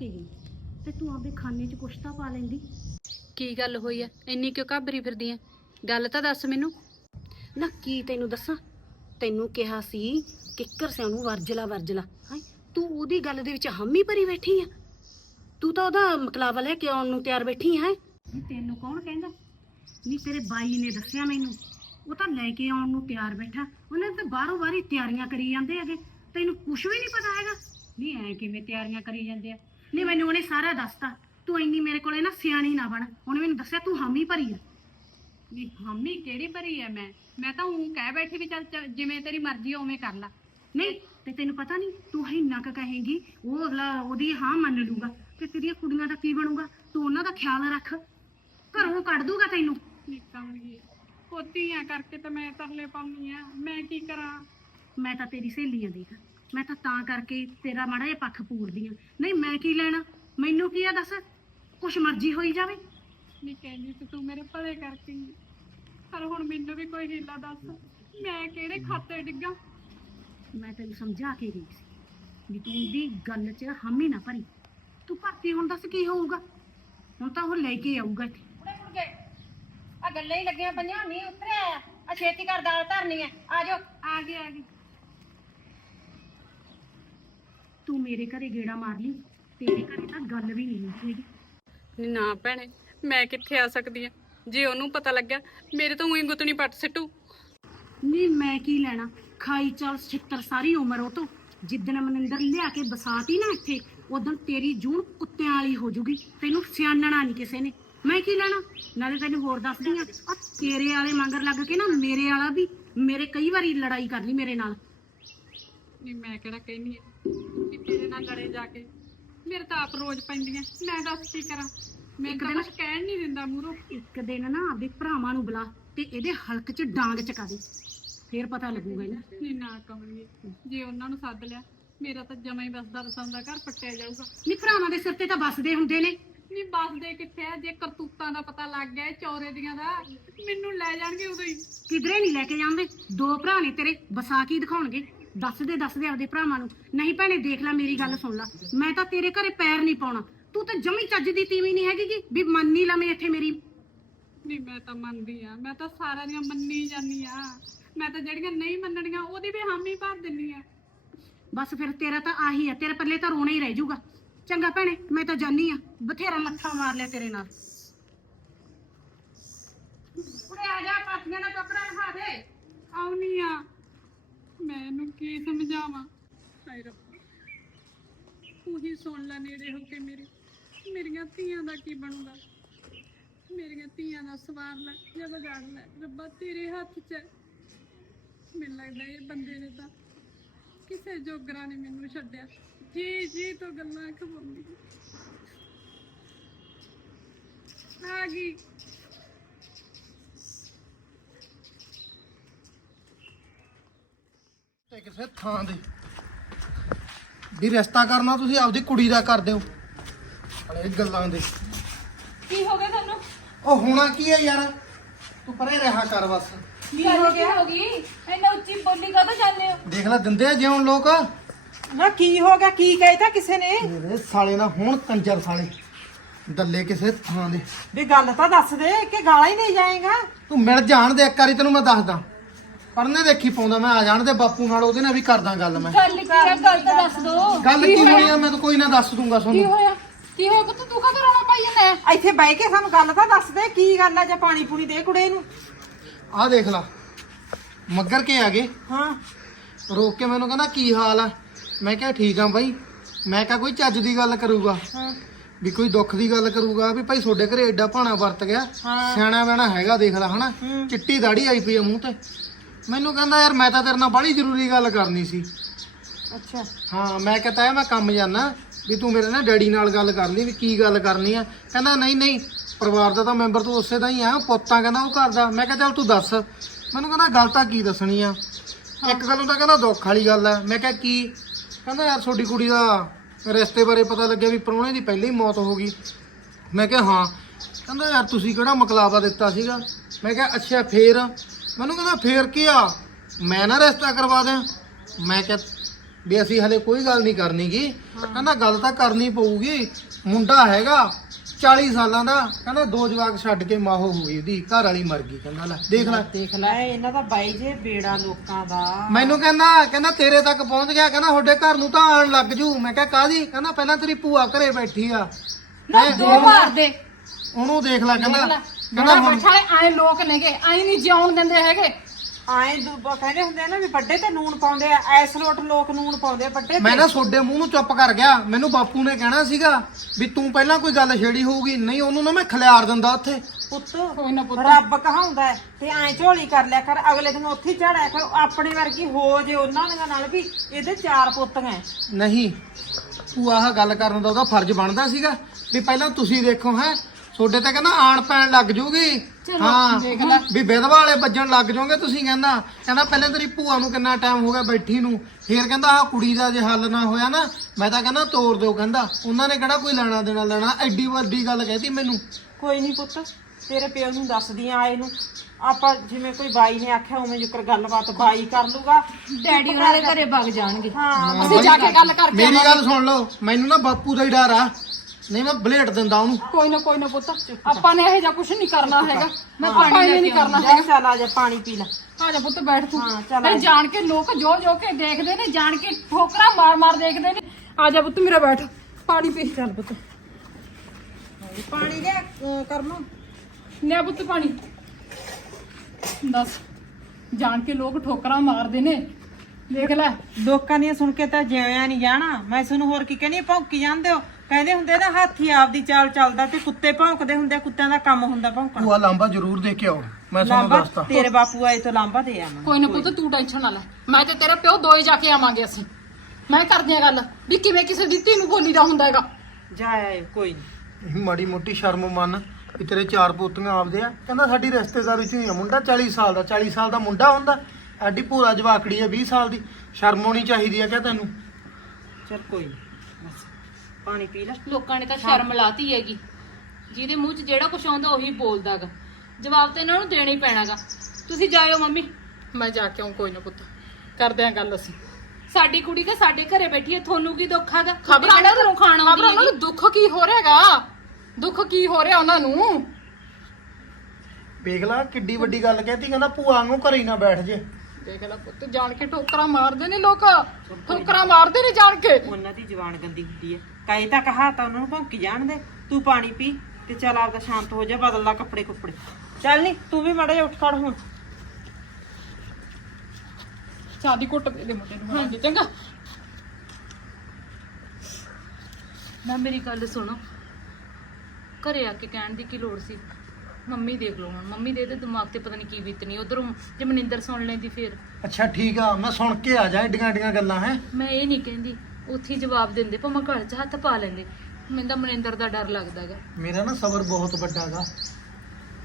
ਕੇ ਗਈ? ਤੇ ਤੂੰ ਆਪਦੇ ਖਾਨੇ 'ਚ ਕੁਛ ਤਾਂ ਪਾ ਲੈਂਦੀ। ਕੀ ਗੱਲ ਹੋਈ ਐ? ਇੰਨੀ ਕਿਉਂ ਘਾਬਰੀ ਫਿਰਦੀ ਐ? ਗੱਲ ਤਾਂ ਦੱਸ ਮੈਨੂੰ। ਨਾ ਕੀ ਤੈਨੂੰ ਦੱਸਾਂ? ਤੈਨੂੰ ਕਿਹਾ ਸੀ ਕਿੱਕਰ ਸਿਆਂ ਨੂੰ ਵਰਜਲਾ ਵਰਜਲਾ। ਹੈਂ ਤੂੰ ਉਹਦੀ ਗੱਲ ਦੇ ਵਿੱਚ ਹਾਮੀ ਭਰੀ ਬੈਠੀ ਆ ਤੂੰ ਤਾਂ ਉਹਦਾ ਮਕਲਾਵਾ ਲੈ ਕੇ ਆਉਣ ਨੂੰ ਤਿਆਰ ਬੈਠੀ ਹੈ। ਤੈਨੂੰ ਕੌਣ ਕਹਿੰਦਾ? ਨਹੀਂ ਤੇਰੇ ਬਾਈ ਨੇ ਦੱਸਿਆ ਮੈਨੂੰ। ਉਹ ਤਾਂ ਲੈ ਕੇ ਆਉਣ ਨੂੰ ਤਿਆਰ ਬੈਠਾ। ਉਹਨੇ ਤਾਂ ਬਾਹਰੋਂ ਬਾਹਰੀ ਤਿਆਰੀਆਂ ਕਰੀ ਜਾਂਦੇ ਹੈਗੇ। ਤੈਨੂੰ ਕੁਝ ਵੀ ਨਹੀਂ ਪਤਾ ਹੈਗਾ। ਨਹੀਂ ਐ ਕਿਵੇਂ ਤਿਆਰੀਆਂ ਕਰੀ ਜਾਂਦੇ ਆ? ਨਹੀਂ ਮੈਨੂੰ ਉਹਨੇ ਸਾਰਾ ਦੱਸਤਾ। ਤੂੰ ਇੰਨੀ ਮੇਰੇ ਕੋਲੇ ਨਾ ਸਿਆਣੀ ਨਾ ਬਣ। ਉਹਨੇ ਮੈਨੂੰ ਦੱਸਿਆ ਤੂੰ ਹਾਮੀ ਭਰੀ ਆ। ਵੀ ਹਾਮੀ ਕਿਹੜੀ ਭਰੀ ਐ ਮੈਂ? ਮੈਂ ਤਾਂ ਉਹ ਕਹਿ ਬੈਠੀ ਵੀ ਚੱਲ ਜਿਵੇਂ ਤੇਰੀ ਮਰਜ਼ੀ ਉਵੇਂ ਕਰ ਲੈ। ਨਹੀਂ ਤੇ ਤੈਨੂੰ ਪਤਾ ਨਹੀਂ ਤੂੰ ਇੰਨਾ ਕੁ ਕਹੇਂਗੀ ਉਹ ਅਗਲਾ ਉਹਦੀ ਹਾਂ ਮੰਨ ਲੂਗਾ ਤੇ ਤੇਰੀਆਂ ਕੁੜੀਆਂ ਦਾ ਕੀ ਬਣੂਗਾ? ਤੂੰ ਉਹਨਾਂ ਦਾ ਖਿਆਲ ਰੱਖ। ਘਰੋਂ ਕੱਢ ਦੂਗਾ ਤੈਨੂੰ। ਪੋਤੀਆਂ ਕਰਕੇ ਤਾਂ ਮੈਂ ਤਰਲੇ ਪਾਉਣੀ ਆ। ਮੈਂ ਕੀ ਕਰਾਂ? ਮੈਂ ਤਾਂ ਤੇਰੀ ਸਹੇਲੀ ਆ ਦੇਖ ਮੈਂ ਤਾਂ ਤਾਂ ਕਰਕੇ ਤੇਰਾ ਮਾੜਾ ਜਿਹਾ ਪੱਖ ਪੂਰਦੀ ਆ। ਨਹੀਂ ਮੈਂ ਕੀ ਲੈਣਾ? ਮੈਨੂੰ ਕੀ ਆ ਦੱਸ? ਕੁਛ ਮਰਜ਼ੀ ਹੋਈ ਜਾਵੇ। ਨਹੀਂ ਕਹਿੰਦੀ ਤੇ ਤੂੰ ਮੇਰੇ ਭਲੇ ਕਰਕੇ। ਹੀ। ਪਰ ਹੁਣ ਮੈਨੂੰ ਵੀ ਕੋਈ ਹੀਲਾ ਦੱਸ। ਮੈਂ ਕਿਹੜੇ ਖਾਤੇ ਡਿੱਗਾ? ਮੈਂ ਤੈਨੂੰ ਸਮਝਾ ਕੇ ਗਈ ਸੀ ਵੀ ਤੂੰ ਦੀ ਗੱਲ 'ਚ ਹਾਮੀ ਨਾ ਭਰੀ। ਤੂੰ ਭਰਤੀ ਹੁਣ ਦੱਸ ਕੀ ਹੋਊਗਾ? ਹੁਣ ਤਾਂ ਉਹ ਲੈ ਕੇ ਆਊਗਾ ਇੱਥੇ। ਕੁੜੇ ਕੁੜੇ ਆ ਗੱਲਾਂ ਹੀ ਲੱਗੀਆਂ ਪਈਆਂ ਨਹੀਂ ਉਤਰਿਆ ਆ। ਛੇਤੀ ਕਰ ਦਾਲ ਧਰਨੀ ਆ। ਆ ਜਾਓ। ਆ ਗਈ ਆ ਗਈ ਤੂੰ ਮੇਰੇ ਘਰੇ ਗੇੜਾ ਮਾਰ ਲਈ ਤੇਰੇ ਘਰੇ ਤਾਂ ਗੱਲ ਵੀ ਨਹੀਂ ਹੈਗੀ। ਨਾ ਭੈਣੇ ਮੈਂ ਕਿੱਥੇ ਆ ਸਕਦੀ ਆ ਜੇ ਉਹਨੂੰ ਪਤਾ ਲੱਗਿਆ ਮੇਰੇ ਤੋਂ ਉਹੀ ਗੁੱਤਣੀ ਪੱਟ ਸਿੱਟੂ। ਨਹੀਂ ਮੈਂ ਕੀ ਲੈਣਾ? ਖਾਈ ਚੱਲ ਛਿੱਤਰ ਸਾਰੀ ਉਮਰ ਉਹ ਤੋਂ। ਜਿੱਦਣ ਮਨਿੰਦਰ ਲਿਆ ਕੇ ਬਸਾਤੀ ਨਾ ਇੱਥੇ ਉਦੋਂ ਤੇਰੀ ਜੂਨ ਕੁੱਤਿਆਂ ਵਾਲੀ ਹੋ ਜੂਗੀ। ਤੈਨੂੰ ਸਿਆਣਨਾ ਨਹੀਂ ਕਿਸੇ ਨੇ। ਮੈਂ ਕੀ ਲੈਣਾ? ਨਾਲੇ ਤੈਨੂੰ ਹੋਰ ਦੱਸਦੀ ਆ ਤੇਰੇ ਵਾਲੇ ਮੰਗਰ ਲੱਗ ਕੇ ਨਾ ਮੇਰੇ ਵਾਲਾ ਵੀ ਮੇਰੇ ਕਈ ਵਾਰੀ ਲੜਾਈ ਕਰ ਲਈ ਮੇਰੇ ਨਾਲ। ਨਹੀਂ ਮੈਂ ਕਿਹੜਾ ਕਹਿਨੀ ਆ ਕਿ ਤੇਰੇ ਨਾਲ ਲੜੇ ਜਾ ਕੇ। ਮੇਰੇ ਤਾਂ ਆਪ ਰੋਜ਼ ਪੈਂਦੀਆਂ ਮੈਂ ਦੱਸ ਕੀ ਕਰਾਂ? ਮੈਂ ਇੱਕ ਤਾਂ ਦਿਨ- ਕੁਝ ਕਹਿਣ ਨਹੀਂ ਦਿੰਦਾ ਮੂਰੋ। ਇੱਕ ਦਿਨ ਨਾ ਆਪਦੇ ਭਰਾਵਾਂ ਨੂੰ ਬੁਲਾ ਤੇ ਇਹਦੇ ਹਲਕ 'ਚ ਡਾਂਗ ਚਕਾ ਦੇ। ਫੇਰ ਪਤਾ ਲੱਗੂਗਾ ਇਹਨੂੰ। ਨਹੀਂ ਨਾ ਕਮਲੀਏ। ਜੇ ਉਹਨਾਂ ਨੂੰ ਸੱਦ ਲਿਆ ਮੇਰਾ ਤਾਂ ਜਮਾ ਹੀ ਬਸਦਾ ਬਸਾਉਂਦਾ ਘਰ ਪੱਟਿਆ ਜਾਊਗਾ। ਨਹੀਂ ਭਰਾਵਾਂ ਦੇ ਸਿਰ ਤੇ ਤਾਂ ਵੱਸਦੇ ਹੁੰਦੇ ਨੇ। ਨਹੀਂ ਬਸਦੇ ਕਿੱਥੇ ਆ? ਜੇ ਕਰਤੂਤਾਂ ਦਾ ਪਤਾ ਲੱਗ ਗਿਆ ਇਹ ਚੌਰੇ ਦੀਆਂ ਦਾ ਮੈਨੂੰ ਲੈ ਜਾਣਗੇ ਉਦੋਂ ਹੀ। ਕਿਧਰੇ ਨਹੀਂ ਲੈ ਕੇ ਜਾਂਦੇ ਦੋ ਭਰਾ ਨੇ ਤੇਰੇ ਵਸਾ ਕੀ ਦਿਖਾਉਣਗੇ? ਦੱਸਦੇ ਦੱਸਦੇ ਆਪਦੇ ਭਰਾਵਾਂ ਨੂੰ ਨਹੀਂ ਭੈਣੇ ਦੇਖ ਲੈ ਮੇਰੀ ਗੱਲ ਸੁਣ ਲੈ। ਮੈਂ ਤਾਂ ਤੇਰੇ ਘਰੇ ਪੈਰ ਨਹੀਂ ਪਾਉਣਾ। ਤੂੰ ਤਾਂ ਜਮੀ ਚੱਜ ਦੀ ਤੀਵੀਂ ਨਹੀਂ ਹੈਗੀ ਗੀ ਵੀ ਮੰਨੀ ਲਵੇਂ ਇੱਥੇ ਮੇਰੀ। ਨਹੀਂ ਮੈਂ ਤਾਂ ਮੰਨਦੀ ਆ। ਮੈਂ ਤਾਂ ਸਾਰਿਆਂ ਦੀਆਂ ਮੰਨੀ ਜਾਂਦੀ ਆ। ਮੈਂ ਤਾਂ ਜਿਹੜੀਆਂ ਨਹੀਂ ਮੰਨਣੀਆਂ ਉਹਦੀ ਵੀ ਹਾਮੀ ਭਰ ਦਿੰਨੀ ਆ। ਬਸ ਫਿਰ ਤੇਰਾ ਤਾਂ ਆਹੀ ਆ ਤੇਰੇ ਪੱਲੇ ਤਾਂ ਰੋਣਾ ਹੀ ਰਹਿ ਜਾਊਗਾ। ਚੰਗਾ ਭੈਣੇ ਮੈਂ ਤਾਂ ਜਾਨੀ ਆ। ਬਥੇਰਾ ਮੱਥਾ ਮਾਰ ਲਿਆ ਤੇਰੇ ਨਾਲ। ਕੁੜੇ ਆ ਜਾ ਪਾਥੀਆਂ ਦਾ ਟੋਕਰਾ ਰਖਾ ਦੇ। ਆਉਣੀ ਆ। ਮੈਂ ਇਹਨੂੰ ਕੀ ਸਮਝਾਵਾਂ? ਹਾਏ ਰੱਬਾ। ਤੂੰ ਸੁਣ ਲੈ ਨੇੜੇ ਹੋ ਕੇ ਮੇਰੇ। ਮੇਰੀਆਂ ਧੀਆਂ ਦਾ ਕੀ ਬਣੂਗਾ? ਮੇਰੀਆਂ ਧੀਆਂ ਦਾ ਸਵਾਰ ਲੈ ਜਾਂ ਵਜਾੜ ਲੈ। ਰੱਬਾ, ਤੇਰੇ ਹੱਥ 'ਚ ਹੈ। ਮੈਨੂੰ ਲੱਗਦਾ ਇਹ ਬੰਦੇ ਨੇ ਤਾਂ ਕਿਸੇ ਜੋਗਰਾ ਨੇ ਮੈਨੂੰ ਛੱਡਿਆ। ਜੀ ਜੀ ਤੋਂ ਗੱਲਾਂ ਖਵਾਉਂਦੀ ਆ ਗਈ। ਤੇ ਕਿਸੇ ਥਾਂ ਦੇ। ਵੀ ਰਿਸ਼ਤਾ ਕਰਨਾ ਤੁਸੀਂ ਆਪਦੀ ਕੁੜੀ ਦਾ ਕਰਦੇ ਹੋ ਹਲੇ ਗੱਲਾਂ ਦੇ। ਕੀ ਹੋ ਗਿਆ ਤੁਹਾਨੂੰ? ਉਹ ਹੋਣਾ ਕੀ ਹੈ ਯਾਰ? ਤੂੰ ਪਰੇ ਰਿਹਾ ਕਰ ਬਸ। ਕੀ ਹੋ ਗਿਆ? ਹੋ ਗਈ? ਇੰਨਾ ਉੱਚੀ ਬੋਲੀ ਕਾਹਤੋਂ ਜਾਂਦੇ ਹੋ? ਦੇਖ ਲੈ ਦਿੰਦੇ ਆ ਜਿਉਣ ਲੋਕ। ਨਾ ਕੀ ਹੋ ਗਿਆ? ਕੀ ਕਹਿਤਾ ਕਿਸੇ ਨੇ? ਮੇਰੇ ਸਾਲੇ ਨਾ ਹੁਣ ਕੰਜਰ ਸਾਲੇ। ਦੱਲੇ ਕਿਸੇ ਥਾਂ ਦੇ। ਵੀ ਗੱਲ ਤਾਂ ਦੱਸ ਦੇ ਕਿ ਗਾਲਾਂ ਹੀ ਨਹੀਂ ਜਾਏਗਾ? ਤੂੰ ਮਿਲ ਜਾਣ ਦੇ ਇੱਕ ਵਾਰੀ ਤੈਨੂੰ ਮੈਂ ਦੱਸਦਾ। ਪੜਨੇ ਦੇਖੀ ਪਾਉਂਦਾ ਮੈਂ ਆ ਜਾਣ ਦੇ ਬਾਪੂ ਨਾਲ ਉਹਦੇ ਨਾਲ ਵੀ ਕਰਦਾ ਗੱਲ ਮੈਂ। ਗੱਲ ਕੀ ਹੈ ਗੱਲ ਤਾਂ ਦੱਸ ਦੋ। ਗੱਲ ਕੀ ਹੋਣੀ ਆ ਮੈਂ ਤਾਂ ਕੋਈ ਨਾ ਦੱਸ ਦੂੰਗਾ ਕੀ ਤੁਹਾਨੂੰ। ਹੋਇਆ? ਕੀ ਹੋਇਆ ਪੁੱਤ? ਤੂੰ ਕਾ ਰੌਲਾ ਪਾਈ ਜਾਂਦਾ ਇੱਥੇ ਬਹਿ ਕੇ ਸਾਨੂੰ ਗੱਲ ਤਾਂ ਦੱਸ ਦੇ ਕੀ ਗੱਲ ਆ ਜਾਂ ਪਾਣੀ ਪੂਣੀ ਦੇ ਕੁੜੇ ਨੂੰ? ਆਹ ਦੇਖ ਲਾ ਮੱਗਰ ਕੇ ਆ ਗਏ? ਹਾਂ। ਰੋਕ ਕੇ ਮੈਨੂੰ ਕਹਿੰਦਾ ਕੀ ਹਾਲ ਆ? ਮੈਂ ਕਿਹਾ ਠੀਕ ਆ ਬਾਈ। ਮੈਂ ਕਿਹਾ ਕੋਈ ਚੱਜ ਦੀ ਗੱਲ ਕਰੂਗਾ। ਹਾਂ। ਵੀ ਕੋਈ ਦੁੱਖ ਦੀ ਗੱਲ ਕਰੂਗਾ ਵੀ ਭਾਈ ਤੁਹਾਡੇ ਘਰੇ ਐਡਾ ਭਾਣਾ ਵਰਤ ਗਿਆ। ਹਾਂ। ਸਿਆਣਾ ਬੈਣਾ ਹੈਗਾ ਦੇਖ ਲੈ ਹਨਾ? ਹੂੰ। ਚਿੱਟੀ ਦਾੜੀ ਆਈ ਪਈ ਆ ਮੂੰਹ ਤੇ। ਮੈਨੂੰ ਕਹਿੰਦਾ ਯਾਰ ਮੈਂ ਤਾਂ ਤੇਰੇ ਨਾਲ ਬੜੀ ਜ਼ਰੂਰੀ ਗੱਲ ਕਰਨੀ ਸੀ। ਅੱਛਾ। ਹਾਂ ਮੈਂ ਕਹਤਾ ਹੈ ਮੈਂ ਕੰਮ ਜਾਣਾ ਵੀ ਤੂੰ ਮੇਰੇ ਨਾਲ ਡੈਡੀ ਨਾਲ ਗੱਲ ਕਰ ਲਈ ਵੀ ਕੀ ਗੱਲ ਕਰਨੀ ਆ। ਕਹਿੰਦਾ ਨਹੀਂ ਨਹੀਂ ਪਰਿਵਾਰ ਦਾ ਤਾਂ ਮੈਂਬਰ ਤੂੰ ਉਸੇ ਦਾ ਹੀ ਆ ਪੁੱਤਾਂ ਕਹਿੰਦਾ ਉਹ ਘਰ ਦਾ। ਮੈਂ ਕਿਹਾ ਚੱਲ ਤੂੰ ਦੱਸ ਮੈਨੂੰ ਕਹਿੰਦਾ ਗੱਲ ਤਾਂ ਕੀ ਦੱਸਣੀ ਆ? ਇੱਕ ਗੱਲੋਂ ਤਾਂ ਕਹਿੰਦਾ ਦੁੱਖ ਵਾਲੀ ਗੱਲ ਆ। ਮੈਂ ਕਿਹਾ ਕੀ? ਕਹਿੰਦਾ ਯਾਰ ਤੁਹਾਡੀ ਕੁੜੀ ਦਾ ਰਿਸ਼ਤੇ ਬਾਰੇ ਪਤਾ ਲੱਗਿਆ ਵੀ ਪ੍ਰਾਹੁਣੇ ਦੀ ਪਹਿਲਾਂ ਹੀ ਮੌਤ ਹੋ ਗਈ। ਮੈਂ ਕਿਹਾ ਹਾਂ। ਕਹਿੰਦਾ ਯਾਰ ਤੁਸੀਂ ਕਿਹੜਾ ਮਕਲਾਵਾ ਦਿੱਤਾ ਸੀਗਾ? ਮੈਂ ਕਿਹਾ ਅੱਛਾ ਫੇਰ ਮੈਨੂੰ ਕਹਿੰਦਾ ਫੇਰ ਕੀ ਆ? ਮੈਂ ਨਾ ਰਿਸ਼ਤਾ ਕਰਵਾ ਦਿਆਂ। ਮੈਂ ਕਿਹਾ ਵੀ ਅਸੀਂ ਹਲੇ ਕੋਈ ਗੱਲ ਨਹੀਂ ਕਰਨੀਗੀ ਕਹਿੰਦਾ ਗੱਲ ਤਾਂ ਕਰਨੀ ਪਊਗੀ। ਮੁੰਡਾ ਹੈਗਾ 40 ਸਾਲਾਂ ਦਾ। ਕਹਿੰਦਾ ਦੋ ਜਵਾਕ ਛੱਡ ਕੇ ਮਾਹੋ ਹੋ ਗਈ ਉਹਦੀ ਘਰ ਵਾਲੀ ਮਰ ਗਈ। ਕਹਿੰਦਾ ਲੈ ਦੇਖ ਲੈ। ਦੇਖ ਲੈ ਇਹਨਾਂ ਦਾ ਬਾਈ ਜੇ ਬੇੜਾ ਲੋਕਾਂ ਦਾ। ਮੈਨੂੰ ਕਹਿੰਦਾ ਕਹਿੰਦਾ ਤੇਰੇ ਤੱਕ ਪਹੁੰਚ ਗਿਆ। ਕਹਿੰਦਾ ਤੁਹਾਡੇ ਘਰ ਨੂੰ ਤਾਂ ਆਣ ਲੱਗ ਜੂ। ਮੈਂ ਕਿਹਾ ਕਾਦੀ ਕਹਿੰਦਾ ਪਹਿਲਾਂ ਤੇਰੀ ਭੂਆ ਘਰੇ ਬੈਠੀ ਆ। ਹੈਂ, ਦੋ ਮਾਰ ਦੇ। ਉਹਨੂੰ ਦੇਖ ਲੈ ਕਹਿੰਦਾ। ਹੁਣ ਬੈਠਾ ਆਏ ਲੋਕ ਨੇਗੇ ਆਏ ਨਹੀਂ ਜਿਉਣ ਦਿੰਦੇ ਹੈਗੇ। ਆਏ ਦੂਬਾ ਕਹਿੰਦੇ ਹੁੰਦੇ ਆ ਨਾ ਵੀ ਵੱਡੇ ਤੇ ਨੂਣ ਪਾਉਂਦੇ ਆ ਐਸ ਲੋਟ ਲੋਕ ਨੂਣ ਪਾਉਂਦੇ ਆ ਵੱਡੇ ਮੈਂ ਨਾ ਤੁਹਾਡੇ ਮੂੰਹ ਨੂੰ ਚੁੱਪ ਕਰ ਗਿਆ ਮੈਨੂੰ ਬਾਪੂ ਨੇ ਕਹਿਣਾ ਸੀਗਾ ਵੀ ਤੂੰ ਪਹਿਲਾਂ ਕੋਈ ਗੱਲ ਛੇੜੀ ਹੋਊਗੀ ਨਹੀਂ ਉਹਨੂੰ ਨਾ ਮੈਂ ਖਿਲਾਰ ਦਿੰਦਾ ਉੱਥੇ। ਪੁੱਤ ਕੋਈ ਨਾ ਪੁੱਤ। ਰੱਬ ਕਹਾਉਂਦਾ ਹੈ ਤੇ ਐ ਝੋਲੀ ਕਰ ਲਿਆ ਕਰ ਅਗਲੇ ਦਿਨ ਉੱਥੇ ਝਾੜਿਆ ਕਰ ਆਪਣੇ ਵਰਗੀ ਹੋ ਜੇ ਉਹਨਾਂ ਦੇ ਨਾਲ ਵੀ ਇਹਦੇ ਚਾਰ ਪੁੱਤਾਂ ਐ ਨਹੀਂ ਤੂੰ ਆਹ ਗੱਲ ਕਰਨ ਦਾ ਉਹਦਾ ਫਰਜ਼ ਬਣਦਾ ਸੀਗਾ ਵੀ ਪਹਿਲਾਂ ਤੁਸੀਂ ਦੇਖੋ ਹੈ ਤੁਹਾਡੇ ਤੇ ਕਹਿੰਦਾ ਆਣ ਪੈਣ ਲੱਗ ਜੂਗੀ। ਹਾਂ ਵੀ ਵਿਧਵਾ ਵਾਲੇ ਵੱਜਣ ਲੱਗ ਜਾਓਗੇ ਤੁਸੀਂ ਕਹਿੰਦਾ। ਕਹਿੰਦਾ ਪਹਿਲਾਂ ਤੇਰੀ ਭੂਆ ਨੂੰ ਕਿੰਨਾ ਟਾਈਮ ਹੋ ਗਿਆ ਬੈਠੀ ਨੂੰ। ਫੇਰ ਕਹਿੰਦਾ ਆਹ ਕੁੜੀ ਦਾ ਜੇ ਹੱਲ ਨਾ ਹੋਇਆ ਨਾ ਮੈਂ ਤਾਂ ਕਹਿੰਦਾ ਤੋੜ ਦਿਓ ਕਹਿੰਦਾ। ਉਹਨਾਂ ਨੇ ਕਿਹੜਾ ਕੋਈ ਲੈਣਾ ਦੇਣਾ ਲੈਣਾ ਐਡੀ ਵੱਡੀ ਗੱਲ ਕਹਿਤੀ ਮੈਨੂੰ। ਕੋਈ ਨਹੀਂ ਪੁੱਤ ਤੇਰੇ ਪਿਓ ਨੂੰ ਦੱਸਦੀ ਆ ਆਏ ਨੂੰ। ਆਪਾਂ ਜਿਵੇਂ ਕੋਈ ਬਾਈ ਨੇ ਆਖਿਆ ਉਵੇਂ ਜੁਕਰ ਗੱਲਬਾਤ ਬਾਈ ਕਰ ਲੂਗਾ। ਡੈਡੀ ਉਹਨਾਂ ਦੇ ਘਰੇ ਵਗ ਜਾਣਗੇ। ਹਾਂ ਅਸੀਂ ਜਾ ਕੇ ਗੱਲ ਕਰਕੇ ਮੇਰੀ ਗੱਲ ਸੁਣ ਲਓ ਮੈਨੂੰ ਨਾ ਬਾਪੂ ਦਾ ਹੀ ਡਰ ਆ। ਨਹੀਂ ਮੈਂ ਬਲੇਟ ਦਿੰਦਾ ਉਹਨੂੰ। ਕੋਈ ਨਾ ਕੋਈ ਨਾ ਪੁੱਤ। ਆਪਾਂ ਨੇ ਇਹ ਜਿਹਾ ਕੁਝ ਨਹੀਂ ਕਰਨਾ ਹੈਗਾ। ਮੈਂ ਪਾਣੀ ਨਹੀਂ ਕਰਨਾ ਜਾ ਚੱਲ ਆ ਜਾ ਪਾਣੀ ਪੀ ਲੈ। ਆ ਜਾ ਪੁੱਤ ਬੈਠ ਤੂੰ। ਹਾਂ, ਚੱਲ ਫਿਰ ਜਾਣ ਕੇ ਲੋਕ ਜੋ ਜੋ ਕੇ ਦੇਖਦੇ ਨੇ ਜਾਣ ਕੇ ਠੋਕਰਾਂ ਮਾਰ ਮਾਰ ਦੇਖਦੇ ਨੇ। ਆ ਜਾ ਪੁੱਤ ਮੇਰਾ ਬੈਠ। ਪਾਣੀ ਪੀ। ਚੱਲ ਪੁੱਤ। ਪਾਣੀ ਦੇ ਕਰਮੋ। ਲੈ ਪੁੱਤ ਪਾਣੀ। ਦੱਸ। ਜਾਣ ਕੇ ਲੋਕ ਠੋਕਰਾਂ ਮਾਰਦੇ ਨੇ। ਦੇਖ ਲੈ। ਲੋਕਾਂ ਦੀਆਂ ਸੁਣ ਕੇ ਤਾਂ ਜਿਉਇਆ ਨਹੀਂ ਜਾਣਾ। ਮੈਂ ਤੁਹਾਨੂੰ ਹੋਰ ਕੀ ਕਹਿੰਦੀ ਭੌਂਕੀ ਜਾਂਦੇ ਹੋ। ਕਹਿੰਦੇ ਹੁੰਦੇ ਨਾ ਹਾਥੀ ਆਪਦੀ ਚਾਲ ਚੱਲਦਾ ਤੇ ਕੁੱਤੇ ਭੌਂਕਦੇ ਹੁੰਦੇ ਕੁੱਤਿਆਂ ਦਾ ਕੰਮ ਹੁੰਦਾ ਭੌਂਕਣਾ। ਭੂਆ ਲਾਂਬਾ ਜ਼ਰੂਰ ਦੇ ਕੇ ਆਓ ਮੈਂ ਤੁਹਾਨੂੰ ਲਾਂਬਾ ਦੱਸਦਾ। ਤੇਰੇ ਬਾਪੂ ਆਏ ਤੋਂ ਲਾਂਬਾ ਦੇ ਆਵਾਂ ਕੋਈ ਨਾ ਪੁੱਤ ਤੂੰ ਟੈਨਸ਼ਨ ਨਾ ਲੈ। ਮੈਂ ਤੇ ਤੇਰੇ ਪਿਓ ਦੋਏ ਜਾ ਕੇ ਆਵਾਂਗੇ ਅਸੀਂ। ਮੈਂ ਕਰਦੀ ਆ ਗੱਲ ਵੀ ਕਿਵੇਂ ਕਿਸੇ ਦੀ ਧੀ ਨੂੰ ਬੋਲੀਦਾ ਹੁੰਦਾ ਹੈਗਾ। ਜਾ ਆਏ ਕੋਈ ਨਹੀਂ ਮਾੜੀ ਮੋਟੀ ਸ਼ਰਮ ਮੰਨ ਵੀ ਤੇਰੇ ਚਾਰ ਪੋਤੀਆਂ ਆਪਦੇ ਆ। ਕਹਿੰਦਾ ਸਾਡੀ ਰਿਸ਼ਤੇਦਾਰੀ ਚ ਹੀ ਆ ਮੁੰਡਾ 40 ਸਾਲ ਦਾ 40 ਸਾਲ ਦਾ ਮੁੰਡਾ ਹੁੰਦਾ। ਐਡੀ ਭੂਰਾ ਜਵਾਕੜੀ ਆ 20 ਸਾਲ ਦੀ। ਸ਼ਰਮ ਹੋਣੀ ਚਾਹੀਦੀ ਆ ਕਿਆ ਤੈਨੂੰ? ਚਲ ਕੋਈ ਨੀ, ਪਾਣੀ ਪੀ ਲੈ। ਲੋਕਾਂ ਨੇ ਤਾਂ ਸ਼ਰਮ ਲਾਤੀ ਹੈਗੀ। ਜਿਹਦੇ ਮੂੰਹ 'ਚ ਜਿਹੜਾ ਕੁਝ ਆਉਂਦਾ ਉਹੀ ਬੋਲਦਾਗਾ ਜਵਾਬ ਤਾਂ ਇਹਨਾਂ ਨੂੰ ਦੇਣਾ ਹੀ ਪੈਣਾਗਾ। ਤੁਸੀਂ ਜਾਇਓ ਮੰਮੀ। ਮੈਂ ਜਾ ਕੇ ਆਉਂ ਕੋਈ ਨਾ ਪੁੱਤ। ਕਰਦੇ ਆ ਗੱਲ ਅਸੀਂ। ਸਾਡੀ ਕੁੜੀ ਤਾਂ ਸਾਡੇ ਘਰੇ ਬੈਠੀ ਹੈ ਤੁਹਾਨੂੰ ਕੀ ਦੁੱਖ ਹੈਗਾ? ਖਬਰਾਂ ਕਿਹੜਾ ਘਰੋਂ ਖਾਣ ਆਉਂਦੀ ਉਹਨਾਂ ਹੈਗੀ। ਨੂੰ ਦੁੱਖ ਕੀ ਹੋ ਰਿਹਾਗਾ? ਦੁੱਖ ਕੀ ਹੋ ਰਿਹਾ ਉਹਨਾਂ ਨੂੰ? ਵੇਖ ਲਾ ਕਿੱਡੀ ਵੱਡੀ ਗੱਲ ਕਹਿਤੀ ਕਹਿੰਦਾ ਭੂਆ ਵਾਂਗੂ ਘਰੇ ਹੀ ਨਾ ਬੈਠ ਜੇ। ਦੇਖ ਲੈ ਪੁੱਤ ਜਾਣ ਕੇ ਠੋਕਰਾਂ ਮਾਰਦੇ ਨੇ ਲੋਕ। ਠੋਕਰਾਂ ਮਾਰਦੇ ਨੇ ਜਾਣ ਕੇ। ਉਹਨਾਂ ਦੀ ਜ਼ਬਾਨ ਗੰਦੀ ਹੁੰਦੀ ਹੈ। ਕਈ ਤਾਂ ਕਹਾ ਤਾਂ ਉਹਨਾਂ ਨੂੰ ਭੌਂਕੀ ਜਾਣ ਦੇ ਤੂੰ ਪਾਣੀ ਪੀ ਤੇ ਚੱਲ ਆਪਦਾ ਸ਼ਾਂਤ ਹੋ ਜਾ ਬਦਲ ਲਾ ਕੱਪੜੇ ਕੁੱਪੜੇ। ਚੱਲ ਨਹੀਂ ਤੂੰ ਵੀ ਮਾੜਾ ਜਿਹਾ ਉੱਠ ਖੜ ਹੁਣ। ਚਾਹ ਦੀ ਘੁੱਟ ਦੇ ਦੇ ਮੁੰਡੇ ਨੂੰ। ਹਾਂਜੀ ਚੰਗਾ। ਨਾ ਮੇਰੀ ਗੱਲ ਸੁਣੋ। ਘਰੇ ਆ ਕੇ ਕਹਿਣ ਦੀ ਕੀ ਲੋੜ ਸੀ? ਮੰਮੀ ਦੇਖ ਲਓ ਹੁਣ। ਮੰਮੀ ਦੇ ਇਹਦੇ ਦਿਮਾਗ ਤੇ ਪਤਾ ਨਹੀਂ ਕੀ ਬੀਤਣੀ। ਉਧਰੋਂ ਜੇ ਮਨਿੰਦਰ ਸੁਣ ਲੈਂਦੀ ਫੇਰ। ਅੱਛਾ ਠੀਕ ਆ। ਮੈਂ ਸੁਣ ਕੇ ਆ ਜਾ ਏਡੀਆਂ ਏਡੀਆਂ ਗੱਲਾਂ ਹੈ। ਮੈਂ ਇਹ ਨਹੀਂ ਕਹਿੰਦੀ ਉੱਥੇ ਹੀ ਜਵਾਬ ਦਿੰਦੇ ਭਾਵੇਂ ਘਰ 'ਚ ਹੱਥ ਪਾ ਲੈਂਦੇ। ਮੈਨੂੰ ਤਾਂ ਮਨਿੰਦਰ ਦਾ ਡਰ ਲੱਗਦਾਗਾ ਮੇਰਾ ਨਾ ਸਬਰ ਬਹੁਤ ਵੱਡਾ ਗਾ।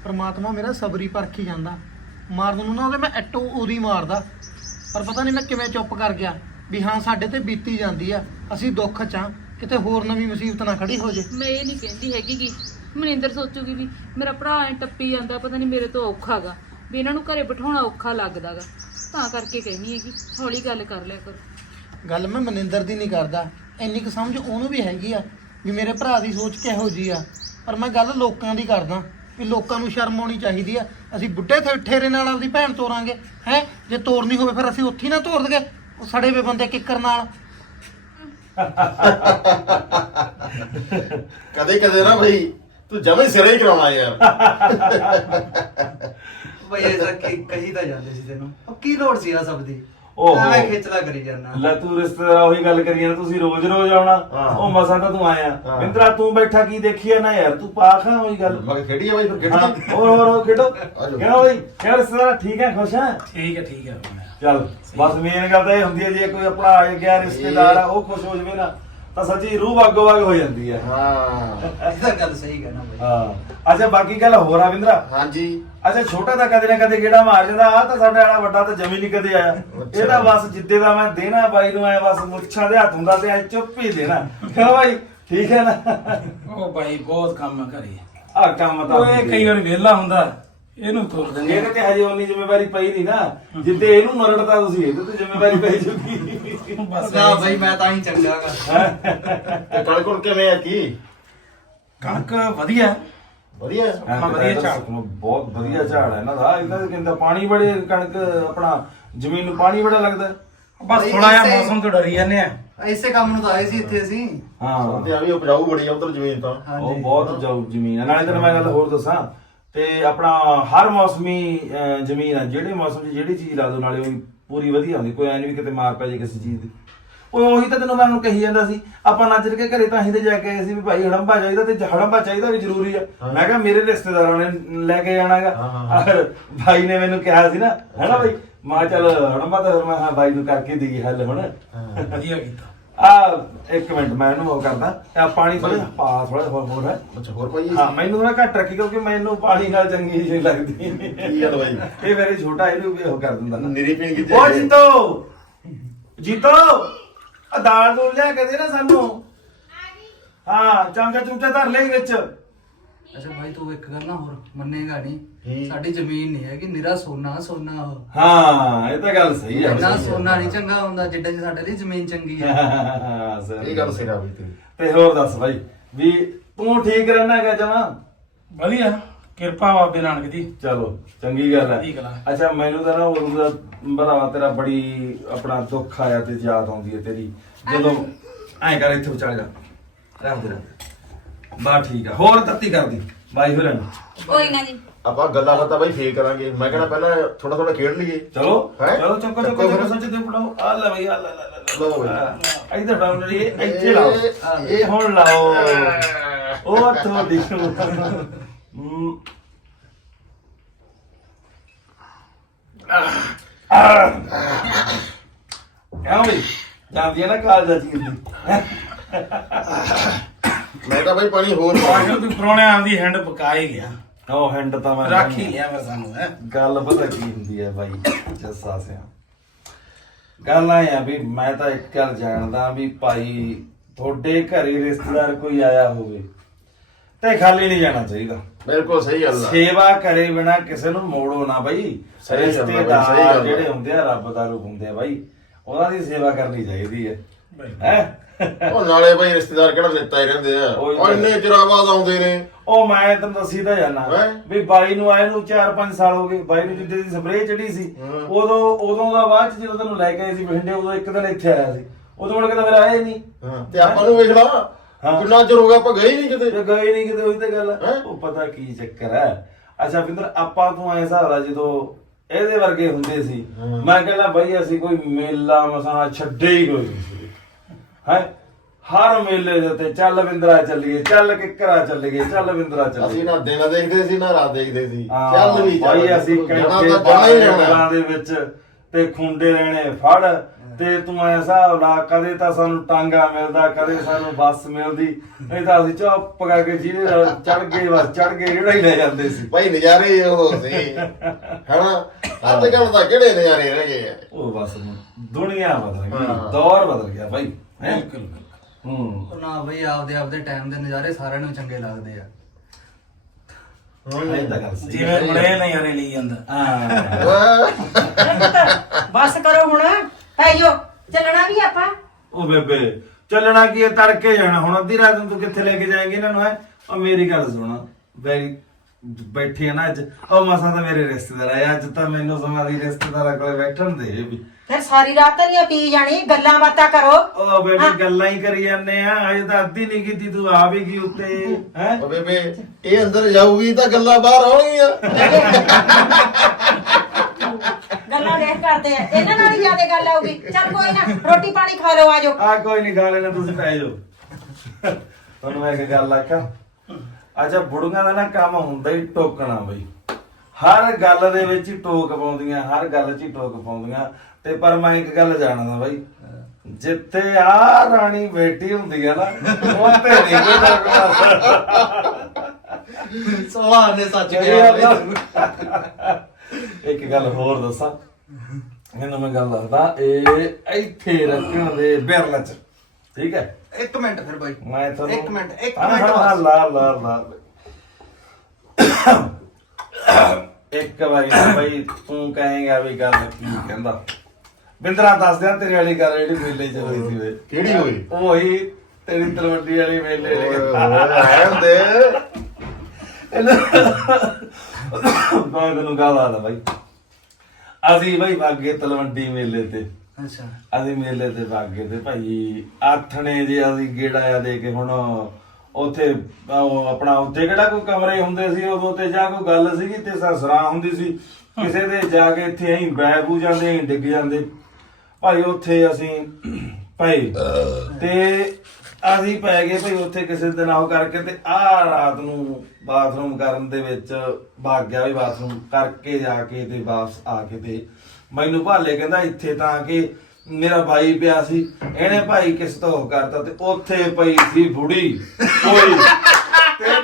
ਪਰਮਾਤਮਾ ਮੇਰਾ ਸਬਰ ਹੀ ਪਰਖੀ ਜਾਂਦਾ। ਮਾਰਨ ਨੂੰ ਨਾ ਉਹਦੇ ਮੈਂ ਐਟੋ ਉਹਦੀ ਮਾਰਦਾ। ਪਰ ਪਤਾ ਨਹੀਂ ਮੈਂ ਕਿਵੇਂ ਚੁੱਪ ਕਰ ਗਿਆ। ਵੀ ਹਾਂ ਸਾਡੇ ਤੇ ਬੀਤੀ ਜਾਂਦੀ ਆ। ਅਸੀਂ ਦੁੱਖ ਚ ਆ। ਕਿਤੇ ਹੋਰ ਨਵੀਂ ਮੁਸੀਬਤ ਨਾ ਖੜੀ ਹੋ ਜੇ। ਮੈਂ ਇਹ ਨਹੀਂ ਕਹਿੰਦੀ ਹੈਗੀ ਕਿ ਮਨਿੰਦਰ ਸੋਚੂਗੀ ਵੀ ਮੇਰਾ ਭਰਾ ਐ ਟੱਪੀ ਜਾਂਦਾ ਪਤਾ ਨਹੀਂ ਮੇਰੇ ਤੋਂ ਔਖਾਗਾ ਵੀ ਇਹਨਾਂ ਨੂੰ ਘਰੇ ਬਿਠਾਉਣਾ ਔਖਾ ਲੱਗਦਾਗਾ ਤਾਂ ਕਰਕੇ ਕਹਿਣੀ ਹੈਗੀ ਹੌਲੀ ਗੱਲ ਕਰ ਲਿਆ ਕਰੋ। ਗੱਲ ਮੈਂ ਮਨਿੰਦਰ ਦੀ ਨਹੀਂ ਕਰਦਾ। ਇੰਨੀ ਕੁ ਸਮਝ ਉਹਨੂੰ ਵੀ ਹੈਗੀ ਆ ਵੀ ਮੇਰੇ ਭਰਾ ਦੀ ਸੋਚ ਕਿਹੋ ਜੀ ਆ। ਪਰ ਮੈਂ ਗੱਲ ਲੋਕਾਂ ਦੀ ਕਰਦਾ ਵੀ ਲੋਕਾਂ ਨੂੰ ਸ਼ਰਮ ਆਉਣੀ ਚਾਹੀਦੀ ਆ। ਅਸੀਂ ਬੁੱਢੇ ਠੇ- ਠੇਰੇ ਨਾਲ ਆਪਦੀ ਭੈਣ ਤੋਰਾਂਗੇ। ਹੈ? ਜੇ ਤੋਰਨੀ ਹੋਵੇ ਫਿਰ ਅਸੀਂ ਉੱਥੇ ਹੀ ਨਾ ਤੋਰ ਦਗੇ ਉਹ ਸੜੇ ਵੇ ਬੰਦੇ ਕਿੱਕਰ ਨਾਲ। ਕਦੇ ਕਦੇ ਨਾ ਭਾਈ ਤੂੰ ਜਮੇ ਸਿਰੇ ਹੀ ਕਰਾਉਣਾ ਯਾਰ। ਬਈ ਐਸਾ ਕੀ ਕਹੀ ਤਾਂ ਜਾਂਦੇ ਸੀ ਤੈਨੂੰ। ਉਹ ਕੀ ਲੋੜ ਸੀ ਆ ਸਭ ਦੀ? ਓਹੋ। ਐਵੇਂ ਖੇਚਲਾ ਕਰੀ ਜਾਂਦਾ। ਲੈ ਤੂੰ ਰਿਸ਼ਤੇਦਾਰ ਉਹੀ ਗੱਲ ਕਰੀ ਜਾਂਦਾ ਤੁਸੀਂ ਰੋਜ਼ ਰੋਜ਼ ਆਉਣਾ। ਹਾਂ। ਉਹ ਮਸਾਂ ਤਾਂ ਤੂੰ ਆਇਆ। ਹਾਂ। ਮਿੰਦਰਾ ਤੂੰ ਬੈਠਾ ਕੀ ਦੇਖੀਆ ਨਾ ਯਾਰ? ਤੂੰ ਪਾਖ ਆ ਉਹੀ ਗੱਲ। ਮੈਂ ਕਿਹਾ ਖੇਡੀ ਆ ਭਾਈ ਫਿਰ ਹਾਂ, ਖੇਡੀ ਹੋਰ ਹੋਰ ਹੋਰ ਖੇਡੋ। ਆਜੋ। ਕਿਹਾ ਬਈ? ਕਿਹਾ ਰਿਸ਼ਤੇਦਾਰ ਠੀਕ ਹੈ ਖੁਸ਼ ਹੈ ਠੀਕ ਹੈ ਠੀਕ ਹੈ ਚੱਲ ਬਸ ਮੇਨ ਗੱਲ ਤਾਂ ਇਹ ਹੁੰਦੀ ਹੈ ਜੇ ਕੋਈ ਆਪਣਾ ਆ ਗਿਆ ਰਿਸ਼ਤੇਦਾਰ ਆ ਉਹ ਖੁਸ਼ ਹੋ ਜਵੇ ਨਾ। ਤਾਂ ਸੱਚੀ ਰੂਹ ਵਾਗੋ ਵਾਗ ਹੋ ਜਾਂਦੀ ਹੈ। ਹਾਂ। ਇਹ ਤਾਂ ਗੱਲ ਸਹੀ ਕਹਿਣਾ ਬਈ। ਹਾਂ। ਅੱਛਾ ਬਾਕੀ ਗੱਲ ਹੋਰ ਆ ਵਿੰਦਰਾ ਹਾਂਜੀ। ਅੱਛਾ ਛੋਟਾ ਤਾਂ ਕਦੇ ਨਾ ਕਦੇ ਗੇੜਾ ਮਾਰ ਜਾਂਦਾ। ਆ ਤਾਂ ਸਾਡੇ ਵਾਲਾ ਵੱਡਾ ਤਾਂ ਜਮੀ ਨਹੀਂ ਕਦੇ ਆਇਆ। ਇਹ ਤਾਂ ਬਸ ਜਿੱਦੇ ਦਾ ਮੈਂ ਦੇਣਾ ਬਾਈ ਨੂੰ ਆਇਆ ਬਸ ਮੁੱਛਾਂ ਦੇ ਹੱਥ ਹੁੰਦਾ ਤੇ ਐ ਚੁੱਪ ਹੀ ਦੇਣਾ। ਕਿਉਂ ਬਾਈ? ਠੀਕ ਹੈ ਨਾ? ਉਹ ਭਾਈ ਬਹੁਤ ਕੰਮ ਆ ਘਰੇ। ਆ ਕੰਮ ਤਾਂ ਉਹ ਇਹ ਕਈ ਵਾਰ ਵਿਹਲਾ ਹੁੰਦਾ। ਇਹਨੂੰ ਤੋੜ ਦਿੰਦੇ ਇਹਦੇ ਤੇ ਹਜੇ ਉਨੀ ਜ਼ਿੰਮੇਵਾਰੀ ਪਈ ਨਹੀਂ ਨਾ। ਜਿੱਦੇ ਇਹਨੂੰ ਮਰੜਤਾ ਤੁਸੀਂ ਇਹਦੇ ਤੇ ਜ਼ਿੰਮੇਵਾਰੀ ਪਈ ਜੂਗੀ ਬਸ ਨਾ ਬਈ ਮੈਂ ਤਾਂ ਹੀ ਚੰਗਾਗਾ ਤੇ ਕਣਕ ਕਿਵੇਂ ਆ ਕੀ ਕਣਕ ਵਧੀਆ। ਵਧੀਆ? ਆਪਣਾ ਵਧੀਆ ਝਾੜ। ਬਹੁਤ ਵਧੀਆ ਝਾੜ ਹੈ ਇਹਨਾਂ ਦਾ ਇਹਨਾਂ ਦੇ ਕਹਿੰਦਾ ਪਾਣੀ ਬੜੇ ਕਣਕ ਆਪਣਾ ਜ਼ਮੀਨ ਨੂੰ ਪਾਣੀ ਬੜਾ ਲੱਗਦਾ। ਬਸ ਥੋੜਾ ਜਿਹਾ ਮੌਸਮ ਤੋਂ ਡਰੀ ਜਾਂਦੇ ਆ। ਇਸੇ ਕੰਮ ਨੂੰ ਤਾਂ ਆਏ ਸੀ ਇੱਥੇ ਅਸੀਂ। ਹਾਂ। ਤੇ ਆ ਵੀ ਉਪਜਾਊ ਬੜੀ ਆ ਉਧਰ ਜ਼ਮੀਨ ਤਾਂ। ਉਹ ਬਹੁਤ ਜਾਊ ਜ਼ਮੀਨ ਹੈ ਨਾਲੇ ਤੈਨੂੰ ਮੈਂ ਗੱਲ ਹੋਰ ਦੱਸਾਂ ਤੇ ਆਪਣਾ ਹਰ ਮੌਸਮੀ ਜ਼ਮੀਨ ਆ। ਜਿਹੜੇ ਮੌਸਮ 'ਚ ਜਿਹੜੀ ਚੀਜ਼ ਲਾ ਦੋ ਨਾਲੇ ਉਹ ਪੂਰੀ ਵਧੀਆ ਹੁੰਦੀ ਕੋਈ ਐ ਨਹੀਂ ਵੀ ਕਿਤੇ ਮਾਰ ਪੈ ਜੇ ਕਿਸੇ ਚੀਜ਼ ਦੀ। ਉਹ ਉਹੀ ਤਾਂ ਤੈਨੂੰ ਮੈਂ ਹੁਣ ਕਹੀ ਜਾਂਦਾ ਸੀ ਆਪਾਂ ਨੱਚ ਕੇ ਘਰੇ ਤਾਂ ਹੀ ਤੇ ਜਾ ਕੇ ਆਏ ਸੀ ਵੀ ਭਾਈ ਹੜੰਬਾ ਚਾਹੀਦਾ ਤੇ ਹੜੰਬਾ ਚਾਹੀਦਾ ਵੀ ਜ਼ਰੂਰੀ ਆ। ਮੈਂ ਕਿਹਾ ਮੇਰੇ ਰਿਸ਼ਤੇਦਾਰਾਂ ਨੇ ਲੈ ਕੇ ਜਾਣਾਗਾ ਭਾਈ ਨੇ ਮੈਨੂੰ ਕਿਹਾ ਸੀ ਨਾ ਹੈਨਾ ਭਾਈ? ਮੈਂ ਚੱਲ ਹੜੰਬਾ ਤਾਂ ਫਿਰ ਮੈਂ ਹਾਂ ਭਾਈ ਨੂੰ ਕਰਕੇ ਦੀ ਹੱਲ ਹੁਣ। ਵਧੀਆ ਕੀਤਾ। ਆ ਇੱਕ ਮਿੰਟ ਮੈਂ ਇਹਨੂੰ ਉਹ ਕਰਦਾ ਆ ਪਾਣੀ ਥੋੜਾ ਪਾ ਥੋੜਾ ਹੋਰ ਹੋਰ ਹੈ। ਅੱਛਾ ਹੋਰ ਭਾਈ ਹਾਂ ਮੈਨੂੰ ਥੋੜਾ ਘੱਟ ਰੱਖੀ ਕਿਉਂਕਿ ਮੈਨੂੰ ਪਾਣੀ ਨਾਲ ਚੰਗੀ ਜਿਹੀ ਲੱਗਦੀ। ਕੀ ਗੱਲ ਬਾਈ? ਇਹ ਮੇਰੇ ਛੋਟਾ ਇਹਨੂੰ ਵੀ ਉਹ ਕਰ ਦਿੰਦਾ ਨਾ। ਨਿਰੀ ਪੀਣ ਕੀ ਓ ਜੀਤੋ! ਜੀਤੋ! ਆ ਦਾਲ ਦੂਲ ਲਿਆ ਕੇ ਦੇ ਨਾ ਸਾਨੂੰ। ਹਾਂ ਚਮਚਾ ਚਮਚਾ ਧਰ ਲੈ ਵਿੱਚ। ਅੱਛਾ ਭਾਈ ਤੂੰ ਇੱਕ ਗੱਲ ਨਾ ਹੋਰ ਮੰਨੇਗਾ? ਨਹੀਂ ਸਾਡੀ ਜ਼ਮੀਨ ਨਹੀਂ ਹੈਗੀ ਨਿਰਾ ਸੋਨਾ ਸੋਨਾ ਉਹ। ਹਾਂ ਇਹ ਤਾਂ ਗੱਲ ਸਹੀ ਹੈ ਇੰਨਾ ਸੋਨਾ ਨਹੀਂ ਚੰਗਾ ਹੁੰਦਾ ਜਿੱਦਾਂ ਕਿ ਸਾਡੇ ਲਈ ਜ਼ਮੀਨ ਚੰਗੀ ਹੈ ਹਾਂ, ਸਹੀ ਇਹ ਗੱਲ ਸਿਰਾ ਬਈ ਤੇਰੀ ਤੇ। ਹੋਰ ਦੱਸ ਭਾਈ ਵੀ ਤੂੰ ਠੀਕ ਰਹਿਣਾ ਹੈਗਾ ਜਮਾ? ਵਧੀਆ ਕਿਰਪਾ ਬਾਬੇ ਨਾਨਕ ਦੀ। ਚਲੋ ਚੰਗੀ ਗੱਲ ਹੈ ਠੀਕ ਗੱਲ ਹੈ। ਅੱਛਾ ਮੈਨੂੰ ਤਾਂ ਨਾ ਉਦੋਂ ਦਾ ਭਰਾਵਾ ਤੇਰਾ ਬੜੀ ਆਪਣਾ ਦੁੱਖ ਆਇਆ ਤੇ ਯਾਦ ਆਉਂਦੀ ਹੈ ਤੇਰੀ। ਜਦੋਂ ਐਂ ਕਰ ਇੱਥੇ ਵਿਚਾਲੇ ਜਾ। ਰਹਿ ਦੇ ਬਾ ਠੀਕ ਆ। ਹੋਰ ਤੱਤੀ ਕਰਦੀ। ਬਾਈ ਹੋਰਾਂ ਨੂੰ। ਕੋਈ ਨਾ ਜੀ। ਆਪਾਂ ਗੱਲਾਂ ਬਾਤਾਂ ਬਾਈ ਫੇਰ ਕਰਾਂਗੇ। ਮੈਂ ਕਹਿੰਦਾ ਪਹਿਲਾਂ ਥੋੜਾ ਥੋੜਾ ਖੇਡ ਲਈਏ। ਚਲੋ ਹੈਂ? ਚਲੋ ਚੱਕੋ ਚੱਕੋ ਚੱਕੋ ਸੱਚ ਤੇ ਪੜਾਓ ਆ ਲੈ ਬਈ ਆ ਲੈ ਲੈ ਲੈ ਲਓ ਬਈ। ਇੱਧਰ ਕਰੀਏ ਇੱਥੇ ਲਾਓ। ਇਹ ਹੁਣ ਲਾਓ। ਉਹ ਤੁਹਾਡੀ ਹਮ। ਕਿਉਂ ਬਈ ਜਾਂਦੀ ਹੈ ਨਾ ਕਾਲਜਾ ਚੀਜ਼ ਦੀ ਮੈਂ ਤਾਂ ਬਾਈ ਪਾਣੀ ਹੋਰ ਆਖਰ ਤੂੰ ਪਰੋਣਿਆਂ ਦੀ ਹੈਂਡ ਪਕਾ ਹੀ ਗਿਆ ਉਹ ਹੈਂਡ ਤਾਂ ਮੈਂ ਰੱਖ ਹੀ ਲਿਆ ਮੈਂ ਸਾਨੂੰ ਹੈ। ਗੱਲ ਪਤਾ ਕੀ ਹੁੰਦੀ ਹੈ ਬਾਈ ਜੱਸਾ ਸਿਆ। ਗੱਲ ਆਏ ਆ ਵੀ ਮੈਂ ਤਾਂ ਇੱਕ ਗੱਲ ਜਾਣਦਾ ਵੀ ਭਾਈ ਤੁਹਾਡੇ ਘਰੇ ਰਿਸ਼ਤੇਦਾਰ ਕੋਈ ਆਇਆ ਹੋਵੇ ਤੇ ਖਾਲੀ ਨਹੀਂ ਜਾਣਾ ਚਾਹੀਦਾ। ਬਿਲਕੁਲ ਸਹੀ ਗੱਲ ਆ। ਸੇਵਾ ਕਰੇ ਬਿਨਾ ਕਿਸੇ ਨੂੰ ਮੋੜੋ ਨਾ ਬਾਈ। ਰਿਸ਼ਤੇਦਾਰ। ਜਿਹੜੇ ਹੁੰਦੇ ਆ ਰੱਬ ਦਾ ਰੂਪ ਹੁੰਦੇ ਆ ਬਾਈ। ਉਹਨਾਂ ਦੀ ਸੇਵਾ ਕਰਨੀ ਚਾਹੀਦੀ ਹੈ। ਹੈ? ਉਹ ਨਾਲੇ ਬਾਈ ਰਿਸ਼ਤੇਦਾਰ ਕਿਹੜਾ ਨਿੱਤਾ ਹੀ ਰਹਿੰਦੇ ਆ ਉਹੀ ਉਹ ਇੰਨੇ ਚਿਰਾਂ ਬਾਅਦ ਆਉਂਦੇ ਨੇ ਉਹ ਮੈਂ ਤੈਨੂੰ ਦੱਸੀ ਤਾਂ ਜਾਣਾ ਹੈਂ? ਵੀ ਬਾਈ ਨੂੰ ਆਏ ਨੂੰ 4-5 ਸਾਲ ਹੋ ਗਏ ਬਾਈ ਨੂੰ ਜਿੱਦੇ ਦੀ ਸਪਰੇਅ ਚੜੀ ਸੀ ਹਾਂ। ਉਦੋਂ ਉਦੋਂ ਦਾ ਬਾਅਦ ਚ ਜਦੋਂ ਤੈਨੂੰ ਲੈ ਕੇ ਆਏ ਸੀ ਬਠਿੰਡੇ ਉਦੋਂ ਇੱਕ ਦਿਨ ਇੱਥੇ ਆਇਆ ਸੀ ਉਦੋਂ ਮੁੜ ਕੇ ਤਾਂ ਫਿਰ ਆਇਆ ਹੀ ਨਹੀਂ ਹਾਂ, ਤੇ ਆਪਾਂ ਨੂੰ ਵੇਖ ਲਾ ਹਾਂ। ਕਿੰਨਾ ਚਿਰ ਹੋ ਗਿਆ ਆਪਾਂ ਗਏ ਹੀ ਨਹੀਂ ਕਿਤੇ ਤੇ ਗਏ ਨਹੀਂ ਕਿਤੇ ਉਹੀ ਤਾਂ ਗੱਲ ਆ। ਹੈਂ? ਉਹ ਪਤਾ ਕੀ ਚੱਕਰ ਹੈ ਅੱਛਾ ਵਿੰਦਰ ਆਪਾਂ ਤੂੰ ਐ ਹਿਸਾਬ ਲਾ ਜਦੋਂ ਇਹਦੇ ਵਰਗੇ ਹੁੰਦੇ ਸੀ ਹਾਂ। ਮੈਂ ਕਹਿੰਦਾ ਬਾਈ ਅਸੀਂ ਕੋਈ ਮੇਲਾ ਮਸਾਂ ਛੱਡੇ ਹੀ ਕੋਈ ਨਹੀਂ ਸੀ ਹੈ? ਹਰ ਮੇਲੇ ਦੇ ਉੱਤੇ ਚੱਲ ਵਿੰਦਰਾ ਚੱਲੀਏ ਚੱਲ ਕਿੱਕਰਾ ਚੱਲੀਏ ਚੱਲ ਵਿੰਦਰਾ ਅਸੀਂ ਚੱਲੀਏ ਨਾ ਦਿਨ ਦੇਖਦੇ ਸੀ ਨਾ ਰਾਤ ਦੇਖਦੇ ਸੀ। ਹਾਂ, ਚੱਲ ਵੀ ਚੱਲ। ਭਾਈ ਅਸੀਂ ਜਾਣਾ ਕਣਕੇ ਤਾਂ ਜਾਣਾ ਹੀ ਜੰਗਲਾਂ ਜਾਣਾ ਦੇ ਵਿੱਚ ਤੇ ਖੁੰਡੇ ਲੈਣੇ ਫੜ ਤੇ ਤੂੰ ਐਸਾ ਲਾ ਕਦੇ ਤਾਂ ਸਾਨੂੰ ਟਾਂਗਾ ਮਿਲਦਾ ਕਦੇ ਸਾਨੂੰ ਬੱਸ ਮਿਲਦੀ। ਨਹੀਂ ਤਾਂ ਅਸੀਂ ਚੁੱਪ ਕਰਕੇ ਜਿਹਦੇ ਚੜ ਗਏ ਬਸ ਚੜ ਗਏ ਜਿਹੜਾ ਹੀ ਲੈ ਜਾਂਦੇ ਸੀ। ਭਾਈ ਨਜ਼ਾਰੇ ਹੀ ਉਹ ਸੀ। ਹਨਾ? ਅੱਜ ਕੱਲ ਤਾਂ ਕਿਹੜੇ ਨਜ਼ਾਰੇ ਰਹਿ ਗਏ ਆ? ਉਹ ਬਸ ਹੁਣ ਦੁਨੀਆ ਬਦਲ ਗਈ ਹਾਂ। ਦੌਰ ਬਦਲ ਗਿਆ ਭਾਈ। ਹੈ? ਬਿਲਕੁਲ ਹੂੰ। ਉਹ ਨਾ ਬਈ ਆਪਦੇ ਆਪਦੇ ਟਾਈਮ ਦੇ ਨਜ਼ਾਰੇ ਸਾਰਿਆਂ ਨੂੰ ਚੰਗੇ ਲੱਗਦੇ ਆ। ਇਹ ਤਾਂ ਗੱਲ ਸਹੀ ਜਿਵੇਂ ਬੜੇ ਨਜ਼ਾਰੇ ਲਈ ਜਾਂਦਾ। ਹਾਂ। ਬਸ ਕਰੋ ਹੁਣ ਭਾਈਓ ਚੱਲਣਾ ਵੀ ਆਪਾਂ? ਉਹ ਬੇਬੇ ਚੱਲਣਾ ਕੀ ਹੈ? ਤੜਕੇ ਜਾਣਾ। ਹੁਣ ਅੱਧੀ ਰਾਤ ਨੂੰ ਤੂੰ ਕਿੱਥੇ ਲੈ ਕੇ ਜਾਏਂਗੇ ਇਹਨਾਂ ਨੂੰ ਹੈ? ਉਹ ਮੇਰੀ ਗੱਲ ਸੁਣ। ਬੈਠੇ ਆ ਨਾ ਅੱਜ। ਉਹ ਮਸਾਂ ਤਾਂ ਮੇਰੇ ਰਿਸ਼ਤੇਦਾਰ ਆਏ ਅੱਜ ਤਾਂ ਮੈਨੂੰ ਸਮਾਦੀ ਰਿਸ਼ਤੇਦਾਰਾਂ ਕੋਲੇ ਬੈਠਣ ਦੇ ਵੀ। ਫਿਰ ਸਾਰੀ ਰਾਤ ਤਾਂ ਨਹੀਂ ਪੀ ਜਾਣੀ। ਗੱਲਾਂ ਬਾਤਾਂ ਕਰੋ। ਉਹ ਬੇਬੇ ਗੱਲਾਂ ਹੀ ਕਰੀ ਜਾਂਦੇ ਆ। ਅਜੇ ਤਾਂ ਅੱਧੀ ਨਹੀਂ ਕੀਤੀ। ਤੂੰ ਆ ਵੀ ਗਈ ਉੱਤੇ ਹੈ? ਉਹ ਬੇਬੇ ਇਹ ਅੰਦਰ ਜਾਊਗੀ ਤਾਂ ਗੱਲਾਂ ਬਾਹਰ ਆਉਣਗੀਆਂ। ਗੱਲਾਂ ਦੇਖ ਕਰਦੇ ਆ। ਇਹਨਾਂ ਨਾਲ ਹੀ ਜ਼ਿਆਦਾ ਗੱਲ ਆਊਗੀ। ਚੱਲ ਕੋਈ ਨਾ ਰੋਟੀ ਪਾਣੀ ਖਾ ਲਓ ਆਜੋ ਆ ਕੋਈ ਨਹੀਂ ਖਾ ਲੈਣਾ ਤੁਸੀਂ ਪੈ ਜਾਓ। ਤੁਹਾਨੂੰ ਮੈਂ ਇੱਕ ਗੱਲ ਆਖਾਂ। ਅੱਛਾ ਬੁੜੀਆਂ ਦਾ ਨਾ ਕੰਮ ਹੁੰਦਾ ਹੀ ਟੋਕਣਾ ਬਈ। ਹਰ ਗੱਲ ਦੇ ਵਿੱਚ ਹੀ ਟੋਕ ਪਾਉਂਦੀਆਂ ਹਰ ਗੱਲ 'ਚ ਹੀ ਟੋਕ ਪਾਉਂਦੀਆਂ। ਤੇ ਪਰ ਮੈਂ ਇੱਕ ਗੱਲ ਜਾਣਦਾ ਬਈ ਜਿੱਥੇ ਆ ਰਾਣੀ ਬੈਠੀ ਹੁੰਦੀ ਆ ਨਾ ਉੱਥੇ ਨਹੀਂ ਕੋਈ ਟੋਕਣਾ ਸਵਾਲ ਨੇ ਸੱਚ ਕਿਹਾ ਇੱਕ ਗੱਲ ਹੋਰ ਦੱਸਾਂ। ਮੈਨੂੰ ਮੈਂ ਗੱਲ ਦੱਸਦਾ ਇਹ ਇੱਥੇ ਰੱਖਣ ਦੇ ਬਿਰਲ ਚ। ਠੀਕ ਹੈ? ਇੱਕ ਮਿੰਟ ਫਿਰ ਬਾਈ। ਮੈਂ ਤੁਹਾਨੂੰ ਇੱਕ ਮਿੰਟ, ਇੱਕ ਹਾਂ, ਮਿੰਟ ਹਾਂ, ਬਸ। ਲਾ ਲਾ ਲਾ ਇੱਕ ਵਾਰੀ ਨਾ ਬਈ ਤੂੰ ਕਹੇਗਾ ਵੀ ਗੱਲ ਕੀ ਕਹਿੰਦਾ। ਬਿੰਦਰਾ ਦੱਸ ਦਿਆਂ ਤੇਰੀ ਵਾਲੀ ਗੱਲ ਜਿਹੜੀ ਮੇਲੇ 'ਚ ਹੋਈ ਸੀ ਵੇ। ਕਿਹੜੀ ਹੋਈ? ਉਹੀ ਤੇਰੀ ਤਲਵੰਡੀ ਵਾਲੀ ਮੇਲੇ ਹੋਏ, ਰਹਿਣ ਦੇ ਮੈਂ ਤੈਨੂੰ ਗੱਲ ਆਦਾ ਬਾਈ। ਅਸੀਂ ਬਾਈ ਭਾਗੇ ਤਲਵੰਡੀ ਮੇਲੇ ਤੇ ਅੱਛਾ। ਅਸੀਂ ਮੇਲੇ ਤੇ ਭਾਗੇ ਤੇ ਭਾਈ ਆਥਣੇ ਜੇ ਅਸੀਂ ਗੇੜਾ ਆ ਦੇ ਕੇ ਹੁਣ ਉੱਥੇ, ਉਹ ਆਪਣਾ ਉੱਥੇ ਕਿਹੜਾ ਕੋਈ ਕਮਰੇ ਹੁੰਦੇ ਸੀ, ਉਦੋਂ ਤੇ ਜਾਂ ਕੋਈ ਗੱਲ ਸੀਗੀ ਤੇ ਸਰਾਂ ਹੁੰਦੀ ਸੀ। ਕਿਸੇ ਦੇ ਜਾ ਕੇ ਇੱਥੇ ਅਸੀਂ ਬੈ ਜਾਂਦੇ, ਅਸੀਂ ਡਿੱਗ ਜਾਂਦੇ। ਭਾਈ ਉੱਥੇ ਅਸੀਂ ਭਾਈ ਤੇ ਅਸੀਂ ਪੈ ਗਏ ਭਾਈ ਉੱਥੇ ਕਿਸੇ ਦਿਨ ਆਹ ਕਰਕੇ ਤੇ ਆਹ ਰਾਤ ਨੂੰ ਬਾਥਰੂਮ ਕਰਨ ਦੇ ਵਿੱਚ ਭਾਗ ਗਿਆ ਵੀ ਬਾਥਰੂਮ ਕਰਕੇ ਜਾ ਕੇ ਤੇ ਵਾਪਸ ਆ ਕੇ ਤੇ ਮੈਨੂੰ ਭਾਲੇ ਕਹਿੰਦਾ ਇੱਥੇ ਤਾਂ ਕਿ ਮੇਰਾ ਭਾਈ ਪਿਆ ਸੀ ਇਹਨੇ ਭਾਈ ਕਿਸ ਤੋਂ ਕਰਤਾ ਤੇ ਉੱਥੇ ਪਈ ਸੀ ਬੁੜੀ। ਕੋਈ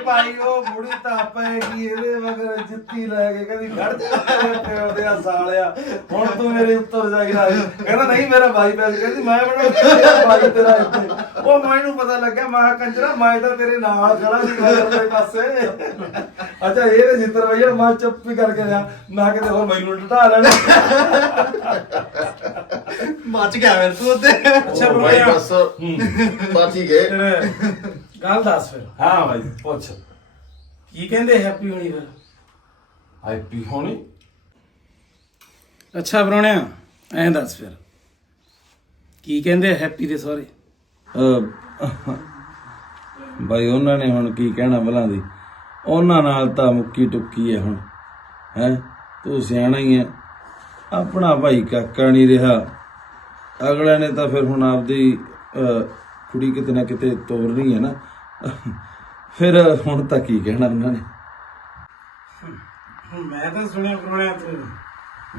ਭਾਈ ਉਹ ਬੁੜੀ ਤਾਂ ਪਏਗੀ ਇਹਦੇ ਮਗਰ ਜੁੱਤੀ ਲੈ ਕੇ ਕਹਿੰਦੀ ਖੜ ਜਾ ਮੇਰੇ ਪਿਓ ਦੇ ਆ ਸਾਲਿਆ। ਹੁਣ ਤੂੰ ਮੇਰੇ ਉੱਤਰ ਜਾਈਦਾ ਕਹਿੰਦਾ ਨਹੀਂ ਮੇਰਾ ਭਾਈ ਪਿਆ ਸੀ ਕਹਿੰਦੀ ਮੈਂ ਬਣਾ ਭਾਈ ਤੇਰਾ ਇੱਥੇ। ਉਹ ਮੈਨੂੰ ਪਤਾ ਲੱਗਿਆ ਮੈਂ ਕੰਜਰਾ ਮੈਂ ਤਾਂ ਤੇਰੇ ਨਾਲ ਖੜਾ ਸੀ ਮਗਰਲੇ ਪਾਸੇ। ਅੱਛਾ ਇਹ ਤੇ ਜਿੱਤਰ ਭਈਆ ਮੈਂ ਚੁੱਪ ਹੀ ਕਰਕੇ ਰਿਹਾ ਮੈਂ ਕਿਤੇ ਹੋਰ ਮੈਨੂੰ ਢਾ ਲੈਣਾ। ਬਚ ਗਿਆ ਫਿਰ ਤੂੰ ਉੱਤੇ। ਅੱਛਾ ਬਰੋਣਿਆ ਬਸ ਹੀ ਗਏ। ਗੱਲ ਦੱਸ ਫਿਰ। ਹਾਂ ਭਾਈ ਪੁੱਛ। ਕੀ ਕਹਿੰਦੇ ਹੈਪੀ ਹੋਣੀ ਫਿਰ? ਆਈਪੀ ਹੋਣੀ? ਅੱਛਾ ਬਰੋਣਿਆ ਐਂ ਦੱਸ ਫਿਰ। ਕੀ ਕਹਿੰਦੇ ਹੈਪੀ ਦੇ ਸਹੁਰੇ? ਭਾਈ ਉਹਨਾਂ ਨੇ ਹੁਣ ਕੀ ਕਹਿਣਾ ਭਲਾਂ ਦੀ? ਉਹਨਾਂ ਨਾਲ ਤਾਂ ਮੁੱਕੀ ਟੁੱਕੀ ਹੈ ਹੁਣ ਹੈ? ਤੂੰ ਸਿਆਣਾ ਹੀ ਹੈ। ਆਪਣਾ ਭਾਈ ਕਾਕਾ ਨਹੀਂ ਰਿਹਾ। ਅਗਲੇ ਨੇ ਤਾਂ ਫਿਰ ਹੁਣ ਆਪਦੀ ਕੁੜੀ ਕਿਤੇ ਨਾ ਕਿਤੇ ਤੋਰਨੀ ਹੈ ਨਾ। ਫਿਰ ਹੁਣ ਤਾਂ ਕੀ ਕਹਿਣਾ ਉਹਨਾਂ ਨੇ? ਮੈਂ ਤਾਂ ਸੁਣਿਆ ਬਰੋਣਿਆ ਤੂੰ।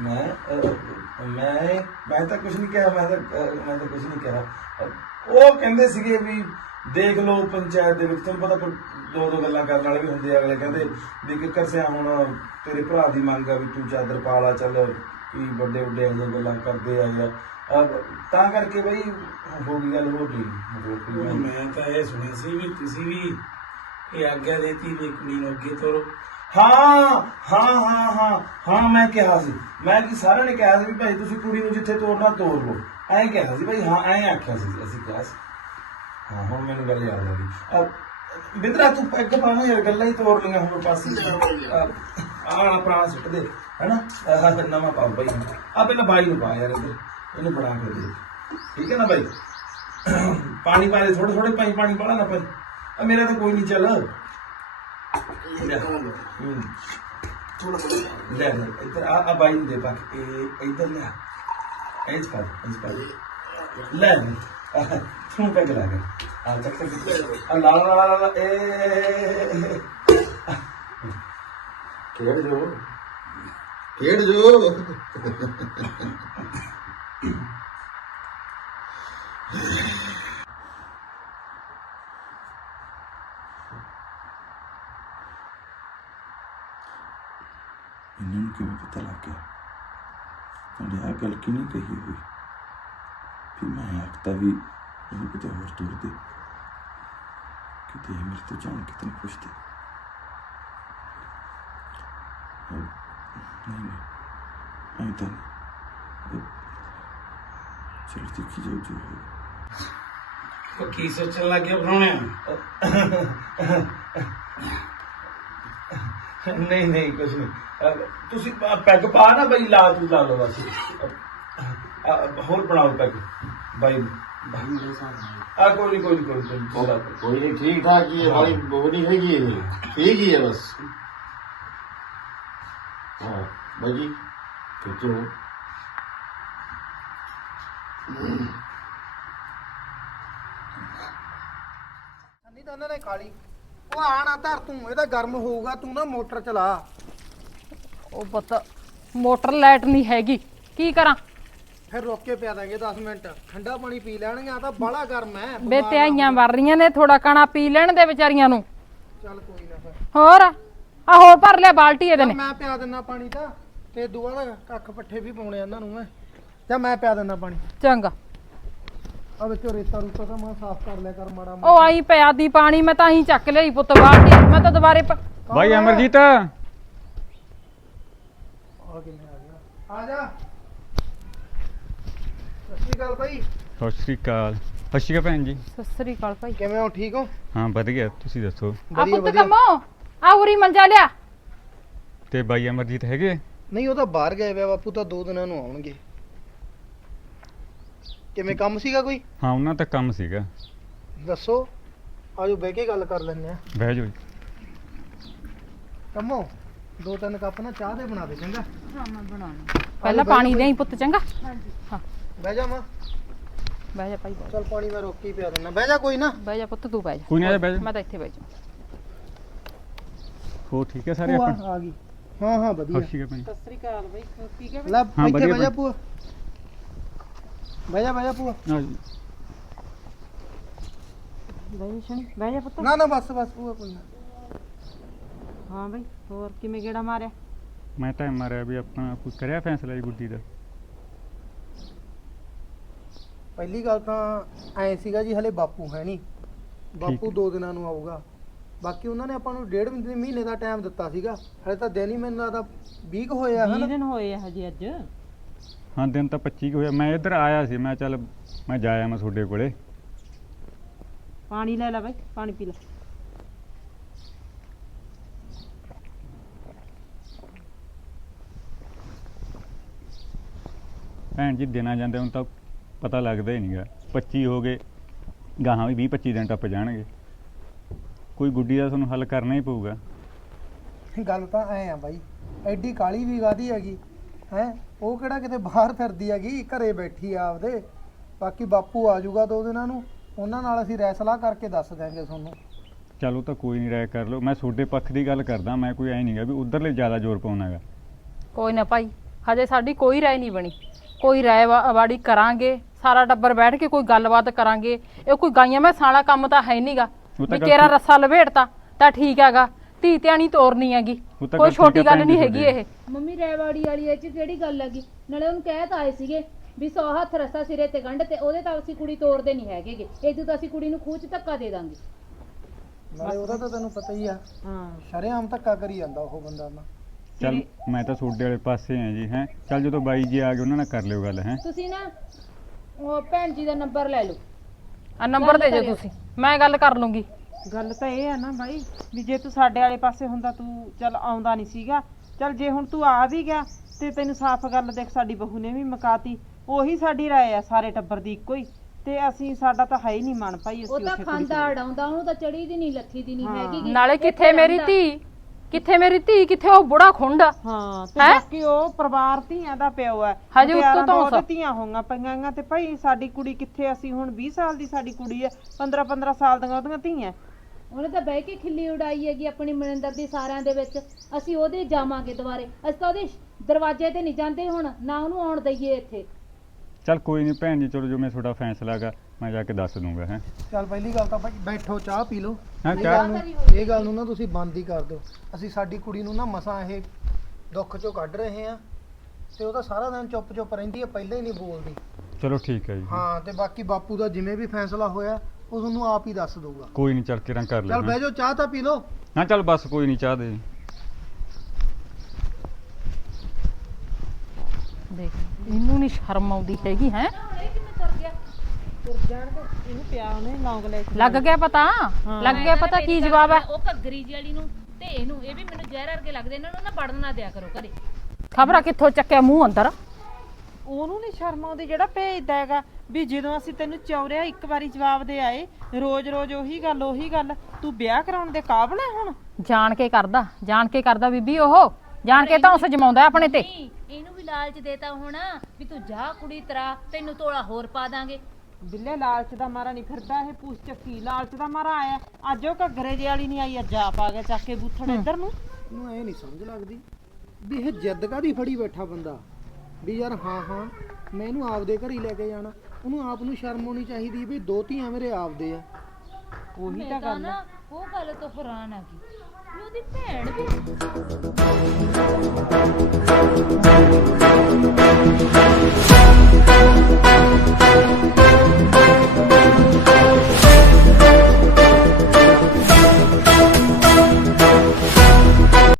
ਮੈਂ ਅਹ, ਮੈਂ ਮੈਂ ਤਾਂ ਕੁਝ ਨਹੀਂ ਕਿਹਾ ਮੈਂ ਤਾਂ ਅਹ, ਮੈਂ ਤਾਂ ਕੁਝ ਨਹੀਂ ਕਿਹਾ। ਅਹ, ਉਹ ਕਹਿੰਦੇ ਸੀਗੇ ਵੀ ਦੇਖ ਲਓ ਪੰਚਾਇਤ ਦੇ ਵਿੱਚ ਤੁਹਾਨੂੰ ਪਤਾ ਦੋ ਦੋ ਗੱਲਾਂ ਕਰਨ ਵਾਲੇ ਵੀ ਹੁੰਦੇ ਆ ਅਗਲੇ ਕਹਿੰਦੇ ਵੀ ਕਿੱਕਰ ਸਿਆ ਹੁਣ ਤੇਰੇ ਭਰਾ ਦੀ ਮੰਗ ਆ ਵੀ ਤੂੰ ਚਾਦਰ ਪਾ ਲਾ ਚੱਲ ਕੀ ਵੱਡੇ ਵੱਡੇ ਇਹੋ ਗੱਲਾਂ ਕਰਦੇ ਆ ਯਾਰ ਅਹ, ਤਾਂ ਕਰਕੇ ਬਈ ਹੋ ਗਈ ਗੱਲ ਹੋ ਗਈ ਮਤਲਬ ਕਿ ਉਹ ਮੈਂ- ਮੈਂ ਤਾਂ ਇਹ ਸੁਣਿਆ ਸੀ ਵੀ ਤੁਸੀਂ ਵੀ ਇਹ ਆਗਿਆ ਦੇਤੀ ਵੀ ਕੁੜੀ ਨੂੰ ਅੱਗੇ ਤੋਰੋ। ਹਾਂ ਹਾਂ ਹਾਂ ਹਾਂ ਹਾਂ ਮੈਂ ਕਿਹਾ ਸੀ। ਮੈਂ ਕਿ ਸਾਰਿਆਂ ਨੇ ਕਿਹਾ ਸੀ ਵੀ ਭਾਈ ਤੁਸੀਂ ਕੁੜੀ ਨੂੰ ਜਿੱਥੇ ਤੋਰਨਾ ਤੋਰ ਲਓ। ਐਂ ਕਿਹਾ ਸੀ ਭਾਈ ਹਾਂ ਐਂ ਆਖਿਆ ਸੀ ਅਸੀਂ ਕਿਹਾ ਸੀ ਹਾਂ ਹੁਣ ਮੈਨੂੰ ਗੱਲ ਯਾਦ ਆ ਗਈ। ਅਹ, ਬਿੰਦਰਾ ਤੂੰ ਇੱਕ ਪਾਵਾਂ ਯਾਰ ਗੱਲਾਂ ਹੀ ਤੋੜ ਲਈਆਂ ਹੁਣ ਪਾਸੇ। ਆ ਪੁਰਾਣਾ ਸਿੱਟ ਦੇ ਹੈਨਾ? ਆਹ ਨਵਾਂ ਪਾ ਭਾਈ ਆ ਪਹਿਲਾਂ ਬਾਈ ਨੂੰ ਪਾ ਯਾਰ ਇੱਧਰ। ਇਹਨੂੰ ਬਣਾ ਕੇ ਦੇ। ਠੀਕ ਹੈ ਨਾ ਭਾਈ ਪਾਣੀ ਪਾ ਥੋੜੇ ਥੋੜੇ ਪਾਣੀ ਪਾਣੀ ਪਾਲਾ ਨਾ ਭਾਈ। ਆ ਮੇਰਾ ਤਾਂ ਕੋਈ ਨਹੀਂ ਚੱਲ। ਲੈ। ਲੈ ਲੈ ਇੱਧਰ ਆ ਆ ਬਾਈ ਦੇ ਪਾ ਇਹ ਇੱਧਰ ਲੈ ਇਹ ਪਾ ਦੇ, ਪਾ ਲੈ ਤੂੰ ਪੈਗ ਲਾ ਕੇ। ਆ ਚੱਕ ਚੱਕ ਆ ਲਾ ਲਾ ਲਾ ਲਾ ਖੇਡ ਜੋ। ਖੇਡ ਜੋ। ਇਹਨਾਂ ਨੂੰ ਕਿਵੇਂ ਪਤਾ ਲੱਗ ਗਿਆ? ਤੁਹਾਡੀ ਆ ਗੱਲ ਕਿਹਨੇ ਕਹੀ ਹੋਈ? ਫਿਰ ਮੈਂ ਆਖਤਾ ਵੀ ਇਹਨੂੰ ਕਿਤੇ ਹੋਰ ਤੋਰ ਦੇ। ਕਿਤੇ ਇਹ ਮੇਰੇ ਤੋਂ ਜਾਣ ਕਿਤੇ ਨਹੀਂ ਪੁੱਛਦੇ। ਨਹੀਂ ਨਹੀਂ। ਐਂ ਤਾਂ ਚਲੋ ਦੇਖੀ ਜਾਓ ਜੋ। ਉਹ ਕੀ ਸੋਚਣ ਲੱਗ ਗਿਆ ਬਰੋਣਿਆ ਨਹੀਂ ਨਹੀਂ ਕੁਝ ਨਹੀਂ। ਤੁਸੀਂ ਪੈਗ ਪਾ ਨਾ ਬਈ ਲਾ ਤੂੰ ਲਾ ਲਓ ਬਸ। ਹੋਰ ਬਣਾਓ ਪੈਗ ਬਾਈ ਆ ਕੋਈ ਨਹੀਂ ਕੋਈ ਨਹੀਂ ਕੋਈ ਨਹੀਂ ਠੀਕ ਠਾਕ ਹੀ ਹੈ ਉਹ ਨਹੀਂ ਹੈਗੀ ਇਹ। ਠੀਕ ਹੀ ਹੈ ਬਸ। ਹਾਂ ਬਾਈ ਜੀ ਖਿੱਚੋ ਨਹੀਂ ਤਾਂ ਉਹਨਾਂ ਨੇ ਖਾ ਲਈ ਉਹ ਆਣਾ ਧਰ ਤੂੰ ਇਹਦਾ ਗਰਮ ਹੋਊਗਾ ਤੂੰ ਨਾ ਮੋਟਰ ਚਲਾ। ਉਹ ਪਤਾ ਮੋਟਰ ਲਾਈਟ ਨਹੀਂ ਹੈਗੀ ਕੀ ਕਰਾਂ? ਫਿਰ ਰੋਕ ਕੇ ਪਿਆ ਦਾਂਗੇ 10 ਮਿੰਟ। ਠੰਡਾ ਪਾਣੀ ਪੀ ਲੈਣਗੇ ਆ ਤਾਂ ਬੜਾ ਗਰਮ ਹੈ ਬੇ ਤਿਆਈਆਂ ਵਰ ਰਹੀਆਂ ਨੇ ਥੋੜਾ ਕਣਾ ਪੀ ਲੈਣ ਦੇ ਵਿਚਾਰੀਆਂ ਨੂੰ। ਚੱਲ ਕੋਈ ਨਾ ਫਿਰ। ਹੋਰ? ਆ ਹੋਰ ਭਰ ਲਿਆ ਬਾਲਟੀ ਇਹਦੇ ਨੇ। ਮੈਂ ਪਿਆ ਦਿੰਦਾ ਪਾਣੀ ਤਾਂ ਤੇ ਦੁਆ ਦਾ ਕੱਖ ਪੱਠੇ ਵੀ ਪਾਉਣੇ ਆ ਇਹਨਾਂ ਨੂੰ ਮੈਂ। ਜਾਂ ਮੈਂ ਪਿਆ ਦਿੰਦਾ ਪਾਣੀ। ਚੰਗਾ। ਆ ਵਿੱਚੋਂ ਰੇਤਾ ਰੂਤਾ ਤਾਂ ਮੈਂ ਸਾਫ਼ ਕਰ ਲਿਆ ਕਰ ਮਾੜਾ ਉਹ ਆਈ ਪਿਆ ਦੀ ਪਾਣੀ ਮੈਂ ਤਾਂ ਹੀ ਚੱਕ ਲਈ ਪੁੱਤ ਬਾਲਟੀ ਮੈਂ ਤਾਂ ਦੁਬਾਰੇ ਪ- ਭਾਈ ਅਮਰਜੀਤ। ਆ ਕਿਵੇਂ ਆ ਗਿਆ? ਆ ਜਾ। ਸਤਿ ਸ਼੍ਰੀ ਅਕਾਲ ਭਾਈ। ਸਤਿ ਸ਼੍ਰੀ ਅਕਾਲ। ਸਤਿ ਸ਼੍ਰੀ ਅਕਾਲ ਭੈਣ ਜੀ। ਸਤਿ ਸ੍ਰੀ ਅਕਾਲ ਭਾਈ। ਕਿਵੇਂ ਹੋ? ਠੀਕ ਹੋ? ਹਾਂ ਵਧੀਆ। ਤੁਸੀਂ ਦੱਸੋ? ਆ ਪੁੱਤ ਕੰਮੋ। ਆ ਉਰੀ ਮੰਜਾ ਲਿਆ। ਤੇ ਬਾਈ ਅਮਰਜੀਤ ਹੈਗੇ? ਨਹੀਂ ਉਹ ਤਾਂ ਬਾਹਰ ਗਏ ਵੇ ਬਾਪੂ ਤਾਂ ਦੋ ਦਿਨਾਂ ਨੂੰ ਆਉਣਗੇ। ਕਿਵੇਂ ਕੰਮ ਸੀਗਾ ਕੋਈ? ਹਾਂ ਉਹਨਾਂ ਦਾ ਕੰਮ ਸੀਗਾ। ਦੱਸੋ। ਆਜੋ ਬਹਿ ਕੇ ਗੱਲ ਕਰ ਲੈਂਦੇ ਆ ਬਹਿ ਜਾਓ ਜੀ। ਕੰਮੋ ਦੋ ਤਿੰਨ ਕੱਪ ਨਾ ਚਾਹ ਦੇ ਬਣਾ ਦੇ ਚੰਗਾ? ਪਹਿਲਾਂ ਪਾਣੀ ਦੇ ਪੁੱਤ ਚੰਗਾ? ਬਹਿ ਜਾ ਮਾਂ। ਬਹਿ ਜਾ ਭਾਈ ਚਲ ਪਾਣੀ ਮੈਂ ਰੋਕ ਪਿਆ ਦਿੰਦਾ। ਬਹਿ ਜਾ ਕੋਈ ਨਾ। ਬਹਿ ਜਾ ਪੁੱਤ ਤੂੰ ਬਹਿ ਜਾ। ਕੋਈ ਨਾ ਬਹਿ ਜਾ। ਮੈਂ ਤਾਂ ਇੱਥੇ ਬਹਿ ਜਾ ਹੋ ਠੀਕ ਹੈ ਸਾਰੇ ਭੂਆ ਆਪਣੇ ਆ ਗਈ। ਹਾਂ ਹਾਂ ਵਧੀਆ। ਜੀ। ਠੀਕ ਹੈ ਲੈ ਹਾਂ, ਇੱਥੇ ਵਧੀਆ ਬਹਿ ਜਾ ਭਾਈ। ਭੂਆ। ਬਹਿ ਜਾ ਬਹਿ ਜਾ ਭੂਆ। ਆ ਜੀ। ਬਹਿ ਜਾ ਸ਼ਣੀ ਬਹਿ ਜਾ ਪੁੱਤ। ਨਾ ਨਾ ਬਸ ਬਸ ਭੂਆ ਕੋਈ ਨਾ। ਹਾਂ ਬਈ ਹੋਰ ਕਿਵੇਂ ਗੇੜਾ ਮਾਰਿਆ? ਮੈਂ ਤਾਂ ਇਹ ਮਾਰਿਆ ਵੀ ਆਪਣਾ ਕੋਈ ਕਰਿਆ ਫੈਸਲਾ ਜੀ ਗੁੱਡੀ ਦਾ? ਪਹਿਲੀ ਗੱਲ ਤਾਂ ਐ ਸੀਗਾ ਜੀ ਹਲੇ ਬਾਪੂ ਹੈ ਨਹੀਂ। ਬਾਪੂ ਦੋ ਦਿਨਾਂ ਨੂੰ ਆਊਗਾ। ਬਾਕੀ ਉਹਨਾਂ ਨੇ ਆਪਾਂ ਨੂੰ ਡੇਢ ਮਹੀਨੇ ਮਹੀਨੇ ਦਾ ਟਾਈਮ ਦਿੱਤਾ ਸੀਗਾ। ਹਲੇ ਤਾਂ ਦਿਨ ਹੀ ਮੈਨੂੰ ਲੱਗਦਾ 20 ਕੁ ਹੋਏ ਆ ਹਨਾ ਦਿਨ ਹੋਏ ਆ ਹਜੇ ਅੱਜ। ਹਾਂ ਦਿਨ ਤਾਂ 25 ਕੁ ਹੋਇਆ। ਮੈਂ ਇੱਧਰ ਆਇਆ ਸੀ ਮੈਂ ਚੱਲ ਮੈਂ ਜਾਇਆ ਮੈਂ ਤੁਹਾਡੇ ਕੋਲੇ। ਪਾਣੀ ਲੈ ਲੈ ਬਈ ਪਾਣੀ ਪੀ ਲੈ। ਭੈਣ ਜੀ ਦਿਨਾਂ ਜਾਂਦੇ ਹੁਣ ਤਾਂ ਪਤਾ ਲੱਗਦਾ ਹੀ ਨਹੀਂਗਾ। 25 ਹੋ ਗਏ ਗਾਹਾਂ ਵੀ 20 25 ਦਿਨ ਟੱਪ ਜਾਣਗੇ। ਕੋਈ ਗੁੱਡੀ ਦਾ ਤੁਹਾਨੂੰ ਹੱਲ ਕਰਨਾ ਹੀ ਪਊਗਾ। ਗੱਲ ਤਾਂ ਐ ਆ ਬਾਈ ਐਡੀ ਕਾਲੀ ਵੀ ਗਾਦੀ ਹੈਗੀ? ਹੈ? ਉਹ ਕਿਹੜਾ ਕਿਤੇ ਬਾਹਰ ਫਿਰਦੀ ਹੈਗੀ ਘਰੇ ਬੈਠੀ ਆ ਆਪਦੇ। ਬਾਕੀ ਬਾਪੂ ਆ ਜਾਊਗਾ ਦੋ ਦਿਨਾਂ ਨੂੰ ਉਹਨਾਂ ਨਾਲ ਅਸੀਂ ਰਾਏ ਸਲਾਹ ਕਰਕੇ ਦੱਸ ਦਿਆਂਗੇ ਤੁਹਾਨੂੰ। ਚਲੋ ਤਾਂ ਕੋਈ ਨਹੀਂ ਰਾਇ ਕਰ ਲਓ। ਮੈਂ ਤੁਹਾਡੇ ਪੱਖ ਦੀ ਗੱਲ ਕਰਦਾ ਮੈਂ ਕੋਈ ਐ ਨਹੀਂਗਾ ਵੀ ਉਧਰਲੇ ਜ਼ਿਆਦਾ ਜ਼ੋਰ ਪਾਉਣਾਗਾ ਕੋਈ ਨਾ ਭਾਈ ਹਜੇ ਸਾਡੀ ਕੋਈ ਰਾਏ ਨਹੀਂ ਬਣੀ। ਕੋਈ ਰਾਏ ਵਾ- ਵਾੜੀ ਕਰਾਂਗੇ ਸਾਰਾ ਟੱਬਰ ਬੈਠ ਕੇ ਕੋਈ ਗੱਲਬਾਤ ਕਰਾਂਗੇ। ਇਹ ਕੋਈ ਗਾਈਆਂ ਮੈਂ ਸਾਲਾ ਕੰਮ ਤਾਂ ਹੈ ਨਹੀਂਗਾ ਉਹ ਤਾਂ ਵੀ ਗੱਲ ਠੀਕ- ਰੱਸਾ ਲਵੇੜਤਾ ਤਾਂ ਠੀਕ ਹੈਗਾ। ਧੀ ਧਿਆਣੀ ਤੋਰਨੀ ਹੈਗੀ। ਉਹ ਤਾਂ ਕੋਈ ਠੀਕ ਛੋਟੀ ਹੈ ਗੱਲ ਭੈਣ ਨਹੀਂ ਜੀ ਹੈਗੀ ਤੁਹਾਡੀ। ਇਹ। ਮੰਮੀ ਰੈਵਾੜੀ ਵਾਲੀ ਇਹ ਚ ਕਿਹੜੀ ਗੱਲ ਹੈਗੀ? ਨਾਲੇ ਉਹਨੂੰ ਕਹਿ ਤਾਂ ਆਏ ਸੀਗੇ ਵੀ ਸੌ ਹੱਥ ਰਸਾ ਸਿਰੇ ਤੇ ਗੰਢ ਤੇ ਉਹਦੇ ਤਾਂ ਅਸੀਂ ਕੁੜੀ ਤੋਰਦੇ ਨਹੀਂ ਹੈਗੇਗੇ ਇਦੋਂ ਤਾਂ ਅਸੀਂ ਕੁੜੀ ਨੂੰ ਖੂਚ ਧੱਕਾ ਦੇ ਦਾਂਗੇ। ਨਾਲੇ ਉਹਦਾ ਤਾਂ ਤੈਨੂੰ ਪਤਾ ਹੀ ਆ। ਹਾਂ। ਸ਼ਰੇਆਮ ਧੱਕਾ ਕਰੀ ਜਾਂਦਾ ਉਹ ਬੰਦਾ ਨਾ ਚੱਲ ਮੈਂ ਤਾਂ ਤੁਹਾਡੇ ਵਾਲੇ ਪਾਸੇ ਆ ਜੀ ਹੈ। ਚੱਲ ਜਦੋਂ ਬਾਈ ਜੀ ਆ ਗਏ ਉਹਨਾਂ ਨਾਲ ਕਰ ਲਿਓ ਗੱਲ ਹੈ। ਤੁਸੀਂ ਨਾ ਉਹ ਭੈਣ ਜੀ ਦਾ ਨੰਬਰ ਲੈ ਲਓ। ਆ ਨੰਬਰ ਦੇ ਦਿਓ ਤੁਸੀਂ। ਮੈਂ ਗੱਲ ਕਰ ਲੂੰਗੀ। ਗੱਲ ਤਾਂ ਇਹ ਆ ਨਾ ਬਾਈ ਵੀ ਜੇ ਤੂੰ ਸਾਡੇ ਵਾਲੇ ਪਾਸੇ ਹੁੰਦਾ ਤੂੰ ਚੱਲ ਆਉਂਦਾ ਨਹੀਂ ਸੀਗਾ। ਚੱਲ ਜੇ ਹੁਣ ਤੂੰ ਆ ਵੀ ਗਿਆ ਤੇ ਤੈਨੂੰ ਸਾਫ਼ ਗੱਲ ਦੇਖ ਸਾਡੀ ਬਹੂ ਨੇ ਵੀ ਮਕਾਤੀ। ਉਹੀ ਸਾਡੀ ਰਾਏ ਆ ਸਾਰੇ ਟੱਬਰ ਦੀ ਇੱਕੋ ਹੀ। ਤੇ ਅਸੀਂ ਸਾਡਾ ਤਾਂ ਹੈ ਹੀ ਨਹੀਂ ਮਨ ਭਾਈ ਅਸੀਂ ਉਹ ਤਾਂ ਉੱਥੇ ਕੁੜੀ ਖਾਂਦਾ ਅੜਾਉਂਦਾ ਉਹਨੂੰ ਤਾਂ ਚੜੀ ਦੀ ਨਹੀਂ ਲੱਥੀ ਦੀ ਨਹੀਂ ਹੈਗੀ। ਗੀ। ਨਾਲੇ ਕਿੱਥੇ ਮੇਰੀ। ਧੀ? ਕਿੱਥੇ ਮੇਰੀ ਧੀ? ਕਿੱਥੇ ਉਹ ਬੁੜਾ ਖੁੰਡ? ਹਾਂ ਤੇ ਹੈਂ? ਬਾਕੀ ਉਹ ਪਰਿਵਾਰ ਧੀਆਂ ਦਾ ਪਿਓ ਹੈ ਹਜੇ ਉੱਤੋਂ ਮੁਟਿਆਰਾਂ ਤਾਂ ਬਹੁਤ ਧੀਆਂ ਹੋਈਆਂ ਪਈਆਂ ਤੇ ਭਾਈ ਸਾਡੀ ਕੁੜੀ ਕਿੱਥੇ ਅਸੀਂ ਹੁਣ 20 ਸਾਲ ਦੀ ਸਾਡੀ ਕੁੜੀ ਹੈ 15 15 ਸਾਲ ਦੀਆਂ ਉਹਦੀਆਂ ਧੀਆਂ। ਉਹਨੇ ਤਾਂ ਬਹਿ ਕੇ ਖਿੱਲੀ ਉਡਾਈ ਹੈਗੀ ਆਪਣੀ ਮਨਿੰਦਰ ਦੀ ਸਾਰਿਆਂ ਦੇ ਵਿੱਚ। ਅਸੀਂ ਉਹਦੇ ਜਾਵਾਂਗੇ ਦੁਬਾਰੇ। ਅਸੀਂ ਤਾਂ ਉਹਦੇ ਦਰਵਾਜ਼ੇ ਤੇ ਨਹੀਂ ਜਾਂਦੇ ਹੁਣ ਨਾ ਉਹਨੂੰ ਆਉਣ ਦਈਏ ਇੱਥੇ। ਚੱਲ ਕੋਈ ਨਹੀਂ ਭੈਣ ਜੀ ਚਲੋ ਜੋ ਮੈਂ ਤੁਹਾਡਾ ਫੈਸਲਾ ਹੈਗਾ ਮੈਂ ਜਾ ਕੇ ਦੱਸ ਦੂੰਗਾ ਹੈ। ਚੱਲ ਪਹਿਲੀ ਗੱਲ ਤਾਂ ਭਾਈ ਬੈਠੋ ਚਾਹ ਪੀ ਲਓ। ਹਾਂ ਇਹ ਚਾਹ? ਗੱਲ ਨੂੰ ਇਹ ਗੱਲ ਨੂੰ ਨਾ ਤੁਸੀਂ ਬੰਦ ਹੀ ਕਰ ਦਿਓ। ਅਸੀਂ ਸਾਡੀ ਕੁੜੀ ਨੂੰ ਨਾ ਮਸਾਂ ਇਹ ਦੁੱਖ ਚੋਂ ਕੱਢ ਰਹੇ ਆ ਤੇ ਉਹ ਤਾਂ ਸਾਰਾ ਦਿਨ ਚੁੱਪ ਚੁੱਪ ਰਹਿੰਦੀ ਹੈ ਪਹਿਲਾਂ ਹੀ ਨਹੀਂ ਬੋਲਦੀ। ਚਲੋ ਠੀਕ ਹੈ ਜੀ। ਹਾਂ ਤੇ ਬਾਕੀ ਬਾਪੂ ਦਾ ਜਿਵੇਂ ਵੀ ਫੈਸਲਾ ਹੋਇਆ ਉਹ ਤੁਹਾਨੂੰ ਆਪ ਹੀ ਦੱਸ ਦਊਗਾ। ਕੋਈ ਨਹੀਂ ਚੱਲ ਕੇ ਰੰਗ ਕਰ ਚੱਲ ਲਿਓ ਬਹਿ ਜਾਓ ਚਾਹ ਤਾਂ ਪੀ ਲਓ। ਹਾਂ ਚੱਲ ਬਸ ਕੋਈ ਨਹੀਂ ਚਾਹ ਦੇ। ਦੇਖ ਇਹਨੂੰ ਨਹੀਂ ਸ਼ਰਮ ਆਉਂਦੀ ਹੈਗੀ ਹੈ? ਇਹਨੂੰ ਪਿਆ ਉਹਨੇ ਲੌਂਗ ਲੈ ਕੇ। ਲੱਗ ਗਿਆ ਪਤਾ? ਲੱਗ ਗਿਆ ਪਤਾ ਕੀ ਜਵਾਬ ਹੈ ਉਹ ਘੱਗਰੀ ਜੀ ਵਾਲੀ ਨੂੰ ਤੇ ਇਹਨੂੰ ਇਹ ਵੀ ਮੈਨੂੰ ਜ਼ਹਿਰ ਵਰਗੇ ਲੱਗਦੇ ਇਹਨਾਂ ਨੂੰ ਨਾ ਵੜਨ ਨਾ ਦਿਆ ਕਰੋ ਘਰੇ ਖਬਰਾਂ ਕਿੱਥੋਂ ਚੱਕਿਆ ਮੂੰਹ ਅੰਦਰ? ਉਹਨੂੰ ਨਹੀਂ ਸ਼ਰਮ ਆਉਂਦੀ ਜਿਹੜਾ ਭੇਜਦਾ ਹੈਗਾ ਵੀ ਜਦੋਂ ਅਸੀਂ ਤੈਨੂੰ ਚੌਰਿਆ ਇੱਕ ਵਾਰੀ ਜਵਾਬ ਦੇ ਆਏ ਰੋਜ਼-ਰੋਜ਼ ਉਹੀ ਗੱਲ ਉਹੀ ਗੱਲ ਤੂੰ ਵਿਆਹ ਕਰਾਉਣ ਦੇ ਕਾਬਲ ਹੈ ਹੁਣ? ਜਾਣ ਕੇ ਕਰਦਾ ਜਾਣ ਕੇ ਕਰਦਾ ਬੀਬੀ ਉਹ ਜਾਣ ਕੇ ਤਾਂ ਉਸ ਜਮਾਉਂਦਾ ਆਪਣੇ ਤੇ। ਨਹੀਂ, ਇਹਨੂੰ ਵੀ ਲਾਲਚ ਦੇਤਾ ਹੁਣ ਵੀ ਤੂੰ ਜਾ ਕੁੜੀ ਤਰਾ ਤੈਨੂੰ ਤੋਲਾ ਹੋਰ ਪਾ ਦਾਂਗੇ। ਬਿੱਲੇ ਲਾਲਚ ਦਾ ਮਾਰਾ ਨਹੀਂ ਫਿਰਦਾ ਇਹ ਪੂਛ ਚੱਕੀ ਲਾਲਚ ਦਾ ਮਾਰਾ ਆਇਆ। ਅੱਜ ਉਹ ਘੱਗਰੇ ਜੇ ਵਾਲੀ ਨਹੀਂ ਆਈ ਅੱਜ ਆਪ ਆ ਗਿਆ ਚੱਕ ਕੇ ਬੂਥੜ ਇੱਧਰ ਨੂੰ। ਨੂੰ ਇਹ ਨਹੀਂ ਸਮਝ ਲੱਗਦੀ ਵੀ ਇਹ ਜਿੱਦ ਕਾਦੀ ਫੜੀ ਬੈਠਾ ਬੰਦਾ? ਵੀ ਯਾਰ ਹਾਂ ਹਾਂ ਮੈਂ ਇਹਨੂੰ ਆਪਦੇ ਘਰ ਹੀ ਲੈ ਕੇ ਜਾਣਾ। ਉਹਨੂੰ ਆਪ ਨੂੰ ਸ਼ਰਮ ਆਉਣੀ ਚਾਹੀਦੀ ਵੀ ਦੋ ਧੀਆਂ ਮੇਰੇ ਆਪਦੇ ਆ। ਉਹੀ ਤਾਂ ਗੱਲ ਹੈ ਉਹ ਗੱਲ ਤੋਂ ਹੈਰਾਨ ਆ ਗਈ ਉਹਦੀ ਭੈਣ ਵੀ